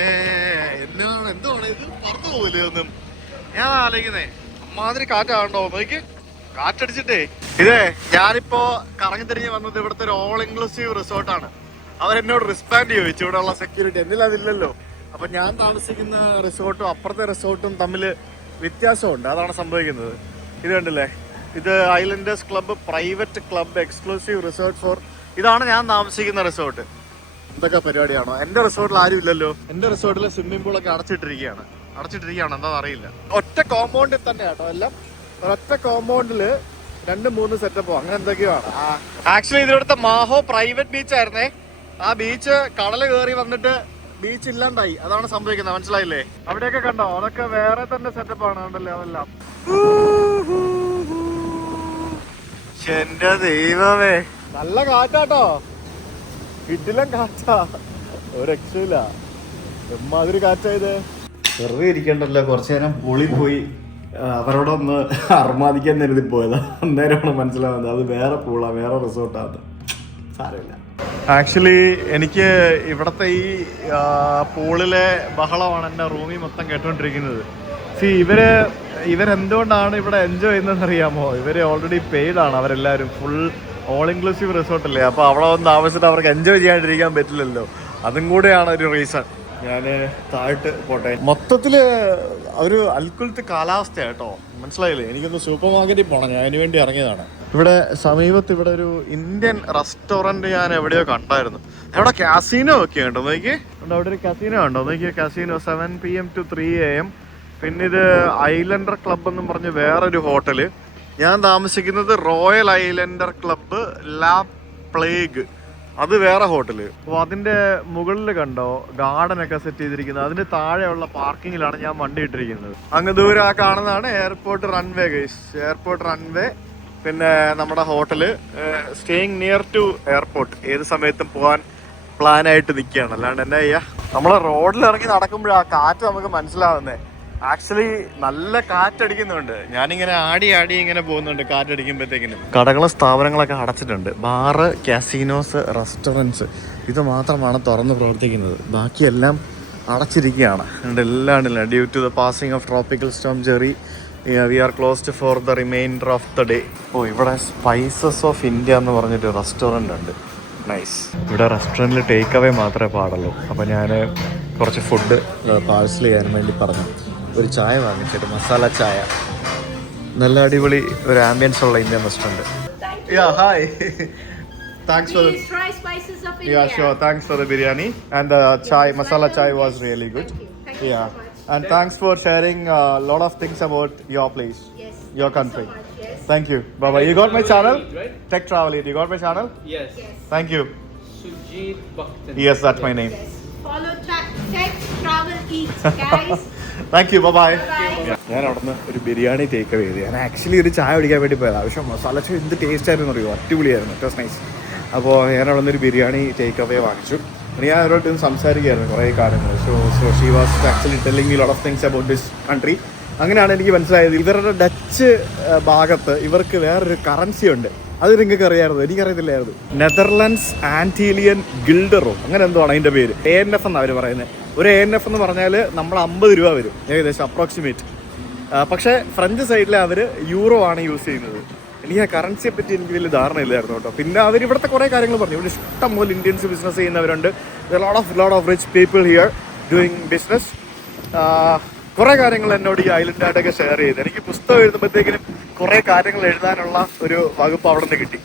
എന്താണ് ഇത്? പറന്നു പോകില്ലേ ഒന്നും? ഞാൻ ആലോചിക്കുന്നേ, അമ്മാതിരി കാറ്റാണ്ടോ? നോക്കി, കാറ്റടിച്ചിട്ടേ. ഇതേ ഞാനിപ്പോ കറങ്ങി തിരിഞ്ഞ് വന്നത് ഇവിടുത്തെ ഒരു ഓൾ ഇൻക്ലൂസീവ് റിസോർട്ടാണ്. അവരെന്നോട് റിസ്പാൻഡ് ചോദിച്ചു, ഇവിടെ ഉള്ള സെക്യൂരിറ്റി. എന്നിൽ അതില്ലല്ലോ. അപ്പൊ ഞാൻ താമസിക്കുന്ന റിസോർട്ടും അപ്പുറത്തെ റിസോർട്ടും തമ്മിൽ വ്യത്യാസമുണ്ട്. അതാണ് സംഭവിക്കുന്നത്. ഇത് കണ്ടില്ലേ, ഇത് islanders club private club exclusive resort for. ഇതാണ് ഞാൻ താമസിക്കുന്ന റിസോർട്ട്. എന്തൊക്കെ പരിപാടിയാണോ? എന്റെ റിസോർട്ടിൽ ആരും ഇല്ലല്ലോ. എന്റെ റിസോർട്ടിൽ സ്വിമ്മിംഗ് പൂളൊക്കെ അടച്ചിട്ടിരിക്കുകയാണ്. എന്താണെന്ന് അറിയില്ല. ഒറ്റ കോമ്പൗണ്ടിൽ തന്നെ കേട്ടോ എല്ലാം. ഒറ്റ കോമ്പൗണ്ടില് 2-3 സെറ്റപ്പോ അങ്ങനെ എന്തൊക്കെയോ ആണ്. ആക്ച്വലി ഇതിവിടുത്തെ മാഹോ പ്രൈവറ്റ് ബീച്ച് ആയിരുന്നേ. ആ ബീച്ച് കടല് കയറി വന്നിട്ട് ബീച്ച് ഇല്ലാണ്ടായി. അതാണ് സംഭവിക്കുന്നത്, മനസ്സിലായില്ലേ? അവിടെയൊക്കെ കണ്ടോ? അതൊക്കെ വേറെ തന്നെ സെറ്റപ്പാണ്. കണ്ടല്ലേ അതെല്ലാം. എന്റെ ദൈവമേ, നല്ല കാറ്റാട്ടോ, കിടിലൻ കാറ്റാ, ഒരു രക്ഷയില്ല. എമ്മാതിരി കാറ്റായത്. വെറുതെ ഇരിക്കണ്ടല്ലോ, കുറച്ചു നേരം ഉള്ളിൽ പോയി അവരോടൊന്ന് അർമാദിക്കാൻ കരുതി പോയതാ. അന്നേരമാണ് മനസ്സിലാവുന്നത് അത് വേറെ പൂളാ, വേറെ റിസോർട്ടാണ്. സാരമില്ല. ആക്ച്വലി എനിക്ക് ഇവിടുത്തെ ഈ പൂളിലെ ബഹളമാണ് എൻ്റെ റൂമിൽ മൊത്തം കേട്ടോണ്ടിരിക്കുന്നത്. ഇവരെന്തുകൊണ്ടാണ് ഇവിടെ എൻജോയ് ചെയ്യുന്നതെന്ന് അറിയാമോ? ഇവര് ഓൾറെഡി പെയ്ഡ് ആണ് അവരെല്ലാവരും. ഫുൾ ഓൾ ഇൻക്ലൂസീവ് റിസോർട്ടല്ലേ. അപ്പോൾ അവിടെ വന്ന് ആവശ്യത്തിന് അവർക്ക് എൻജോയ് ചെയ്യാണ്ടിരിക്കാൻ പറ്റില്ലല്ലോ. അതും കൂടെയാണ് ഒരു റീസൺ. ഞാൻ താഴോട്ട് പോട്ടെ. മൊത്തത്തില് ഒരു അൽക്കുലത്ത് കാലാവസ്ഥയാണ് കേട്ടോ, മനസ്സിലായില്ലേ? എനിക്കൊന്ന് സൂപ്പർ മാർക്കറ്റിൽ പോകണം, ഞാൻ അതിന് വേണ്ടി ഇറങ്ങിയതാണ്. ഇവിടെ സമീപത്ത് ഇവിടെ ഒരു ഇന്ത്യൻ റെസ്റ്റോറൻറ്റ് ഞാൻ എവിടെയോ കണ്ടായിരുന്നു. അവിടെ കാസിനോ ഒക്കെ ഉണ്ടോ നോക്കി? അവിടെ ഒരു കസിനോ ഉണ്ടോ നോക്കിയ? കസിനോ 7 PM to 3 AM. പിന്നെ ഇത് ഐലൻഡർ ക്ലബ് എന്നും പറഞ്ഞ് വേറൊരു ഹോട്ടല്. ഞാൻ താമസിക്കുന്നത് റോയൽ ഐലൻഡർ ക്ലബ്ബ് ലാ പ്ലേഗ്, അത് വേറെ ഹോട്ടല്. അപ്പോൾ അതിൻ്റെ മുകളിൽ കണ്ടോ ഗാർഡൻ ഒക്കെ സെറ്റ് ചെയ്തിരിക്കുന്നത്. അതിന് താഴെയുള്ള പാർക്കിങ്ങിലാണ് ഞാൻ വണ്ടി ഇട്ടിരിക്കുന്നത്. അങ്ങ് ദൂരെ ആ കാണുന്നതാണ് airport runway guys. Airport runway, പിന്നെ നമ്മുടെ hotel. Staying near to airport. ഏത് സമയത്തും പോകാൻ പ്ലാനായിട്ട് നിൽക്കുകയാണ്. അല്ലാണ്ട് എന്നാ ചെയ്യാ? നമ്മൾ റോഡിൽ ഇറങ്ങി നടക്കുമ്പോഴാ കാറ്റ് നമുക്ക് മനസ്സിലാവുന്നത്. ആക്ച്വലി നല്ല കാറ്റടിക്കുന്നുണ്ട്. ഞാനിങ്ങനെ ആടി ഇങ്ങനെ പോകുന്നുണ്ട് കാറ്റടിക്കുമ്പോഴത്തേക്കിനും. കടകളും സ്ഥാപനങ്ങളൊക്കെ അടച്ചിട്ടുണ്ട്. ബാറ്, കാസിനോസ്, റെസ്റ്റോറൻറ്റ്സ് ഇത് മാത്രമാണ് തുറന്ന് പ്രവർത്തിക്കുന്നത്. ബാക്കിയെല്ലാം അടച്ചിരിക്കുകയാണ്. എല്ലാം due to the passing of tropical storm Jerry we are closed for the remainder of the day. ഇവിടെ സ്പൈസസ് ഓഫ് ഇന്ത്യ എന്ന് പറഞ്ഞിട്ട് റെസ്റ്റോറൻ്റ് ഉണ്ട്. നൈസ്. ഇവിടെ റെസ്റ്റോറൻറ്റിൽ ടേക്ക് അവേ മാത്രമേ പാടുള്ളൂ. അപ്പോൾ ഞാൻ കുറച്ച് ഫുഡ് പാഴ്സൽ ചെയ്യാൻ വേണ്ടി പറഞ്ഞു. ഒരു ചായ വാങ്ങിച്ചിട്ട്, മസാല ചായ. നല്ല അടിപൊളി ഒരു ആംബിയൻസ് ഉള്ള Indian restaurant. Hi, thanks for the try spices of India. Yeah, sure. Thanks for the biryani and the chai. Masala chai was really good. Thank you so much. And thanks for sharing a lot of things about your place. Yes. Your country. So much, yes. Thank you. Bye bye. You got my channel? Tech Travel Eat. You got my channel? Yes. Thank you. Sujit Bhaktan. Yes, that's my name. Yes. Follow Tech Travel Eat, guys. Thank you. Bye bye. Bye. ഞാൻ അവിടെ നിന്ന് ഒരു biryani take away ചെയ്തു. ഞാൻ actually ഒരു ചായ കുടിക്കാൻ വേണ്ടി പോയതാണ്. പക്ഷേ മസാല ചായ എന്ത് ടേസ്റ്റ് ആയിരുന്നു അറിയുമോ? അടിപൊളിയായിരുന്നു. It was nice. അപ്പോൾ ഞാൻ അവിടെ നിന്നൊരു ബിരിയാണി ടേക്ക് അവേ വാങ്ങിച്ചു. ഞാൻ അവരോട് സംസാരിക്കുകയായിരുന്നു കുറേ കാര്യങ്ങൾ. So she was actually telling me lot of things about this country. അങ്ങനെയാണ് എനിക്ക് മനസ്സിലായത് ഇവരുടെ ഡച്ച് ഭാഗത്ത് ഇവർക്ക് വേറൊരു കറൻസി ഉണ്ട്. അത് നിങ്ങൾക്ക് അറിയാമായിരുന്നു? എനിക്കറിയത്തില്ലായിരുന്നു. നെതർലാൻഡ്സ് ആന്റീലിയൻ ഗിൽഡറോ അങ്ങനെ എന്തോ ആണ് അതിൻ്റെ പേര്. ANF എന്നാണ് അവർ പറയുന്നത്. ഒരു ANF എന്ന് പറഞ്ഞാൽ നമ്മൾ 50 രൂപ വരും ഏകദേശം, അപ്രോക്സിമേറ്റ്. പക്ഷേ ഫ്രഞ്ച് സൈഡിൽ അവർ യൂറോ ആണ് യൂസ് ചെയ്യുന്നത്. എനിക്ക് ആ കറൻസിയെ പറ്റി എനിക്ക് വലിയ ധാരണയില്ലായിരുന്നു കേട്ടോ. പിന്നെ അവർ ഇവിടുത്തെ കുറേ കാര്യങ്ങൾ പറഞ്ഞു. ഇവിടെ ഇഷ്ടം പോലെ ഇന്ത്യൻസ് ബിസിനസ് ചെയ്യുന്നവരുണ്ട്. Lot of rich people here doing business. കുറേ കാര്യങ്ങൾ എന്നോട് ഈ ഐലൻഡായിട്ടൊക്കെ ഷെയർ ചെയ്ത്. എനിക്ക് പുസ്തകം എഴുതുമ്പോഴത്തേക്കിനും കുറേ കാര്യങ്ങൾ എഴുതാനുള്ള ഒരു വകുപ്പ് അവിടെ നിന്ന് കിട്ടി.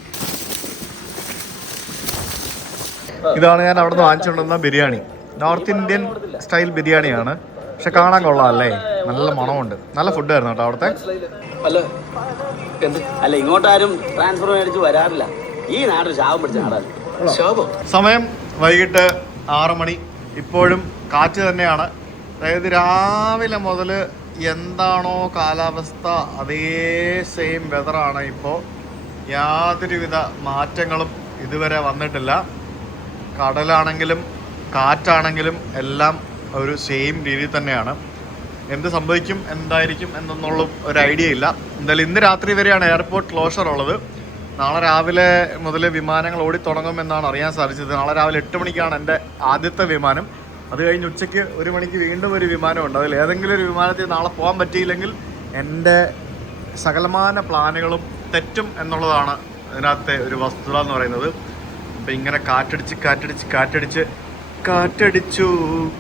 ഇതാണ് ഞാൻ അവിടെ നിന്ന് വാങ്ങിച്ചുകൊണ്ടുവന്ന ബിരിയാണി. നോർത്ത് ഇന്ത്യൻ സ്റ്റൈൽ ബിരിയാണിയാണ്. പക്ഷെ കാണാൻ കൊള്ളാം അല്ലേ? നല്ല മണമുണ്ട്. നല്ല ഫുഡായിരുന്നു കേട്ടോ അവിടുത്തെ. അല്ല ഇങ്ങോട്ടാരും ട്രാൻസ്ഫർ മേടിച്ച് വരാറില്ല. ഈ നാട് ശാപം പിടിച്ച നാടാണ്. സമയം വൈകിട്ട് 6 മണി. ഇപ്പോഴും കാറ്റ് തന്നെയാണ്. അതായത് രാവിലെ മുതൽ എന്താണോ കാലാവസ്ഥ അതേ സെയിം വെതറാണ് ഇപ്പോൾ. യാതൊരുവിധ മാറ്റങ്ങളും ഇതുവരെ വന്നിട്ടില്ല. കടലാണെങ്കിലും കാറ്റാണെങ്കിലും എല്ലാം ഒരു സെയിം രീതിയിൽ തന്നെയാണ്. എന്ത് സംഭവിക്കും എന്തായിരിക്കും എന്നൊന്നുള്ള ഒരു ഐഡിയ ഇല്ല. എന്തായാലും ഇന്ന് രാത്രി വരെയാണ് എയർപോർട്ട് ക്ലോഷർ ഉള്ളത്. നാളെ രാവിലെ മുതൽ വിമാനങ്ങൾ ഓടിത്തുടങ്ങുമെന്നാണ് അറിയാൻ സാധിച്ചത്. നാളെ രാവിലെ 8 മണിക്കാണ് എൻ്റെ ആദ്യത്തെ വിമാനം. അത് കഴിഞ്ഞ് ഉച്ചയ്ക്ക് 1 മണിക്ക് വീണ്ടും ഒരു വിമാനമുണ്ട്. അതിൽ ഏതെങ്കിലും ഒരു വിമാനത്തിൽ നാളെ പോകാൻ പറ്റിയില്ലെങ്കിൽ എൻ്റെ സകലമാന പ്ലാനുകളും തെറ്റും എന്നുള്ളതാണ് ഇതിനകത്തെ ഒരു വസ്തുത എന്ന് പറയുന്നത്. അപ്പം ഇങ്ങനെ കാറ്റടിച്ചു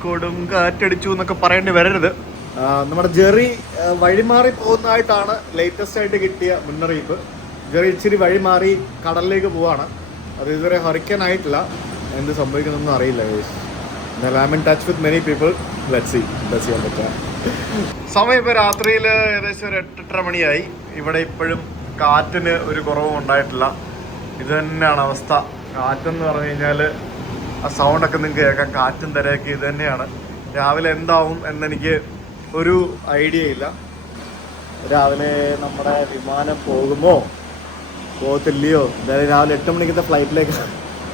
കൊടും കാറ്റടിച്ചു എന്നൊക്കെ പറയേണ്ടി വരരുത്. നമ്മുടെ ജെറി വഴിമാറി പോകുന്നതായിട്ടാണ് ലേറ്റസ്റ്റ് ആയിട്ട് കിട്ടിയ മുന്നറിയിപ്പ്. ജെറി ഇച്ചിരി വഴിമാറി കടലിലേക്ക് പോവാണ്. അത് ഇതുവരെ ഹറിക്കൻ ആയിട്ടില്ല. എന്ത് സംഭവിക്കുന്നൊന്നും അറിയില്ല. I am in touch with many people. Let's see എന്താ ചെയ്യാൻ പറ്റുക. സമയം ഇപ്പോൾ രാത്രിയിൽ ഏകദേശം ഒരു 8-8:30 മണിയായി. ഇവിടെ ഇപ്പോഴും കാറ്റിന് ഒരു കുറവും ഉണ്ടായിട്ടില്ല. ഇത് തന്നെയാണ് അവസ്ഥ. കാറ്റെന്ന് പറഞ്ഞു കഴിഞ്ഞാൽ ആ സൗണ്ടൊക്കെ നിങ്ങൾക്ക് കേൾക്കാം. കാറ്റും തിരയൊക്കെ ഇത് തന്നെയാണ്. രാവിലെ എന്താവും എന്നെനിക്ക് ഒരു ഐഡിയ ഇല്ല. രാവിലെ നമ്മുടെ വിമാനം പോകുമോ പോകത്തില്ലയോ? എന്തായാലും രാവിലെ 8 മണിക്കത്തെ ഫ്ലൈറ്റിലേക്ക്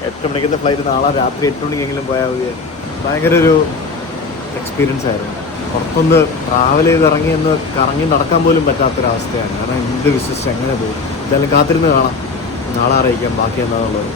8 മണിക്കത്തെ ഫ്ലൈറ്റ് നാളെ രാത്രി 8 മണിക്കെങ്കിലും പോയാൽ മതി. ഭയങ്കര ഒരു എക്സ്പീരിയൻസ് ആയിരുന്നു. പുറത്തൊന്ന് ട്രാവൽ ചെയ്ത് ഇറങ്ങിയെന്ന് കറങ്ങി നടക്കാൻ പോലും പറ്റാത്തൊരവസ്ഥയാണ്. കാരണം എന്ത് വിശ്വസിച്ച് എങ്ങനെ പോകും. എന്തായാലും കാത്തിരുന്ന് കാണാം. നാളെ അറിയിക്കാം ബാക്കി എന്താണെന്നുള്ളത്.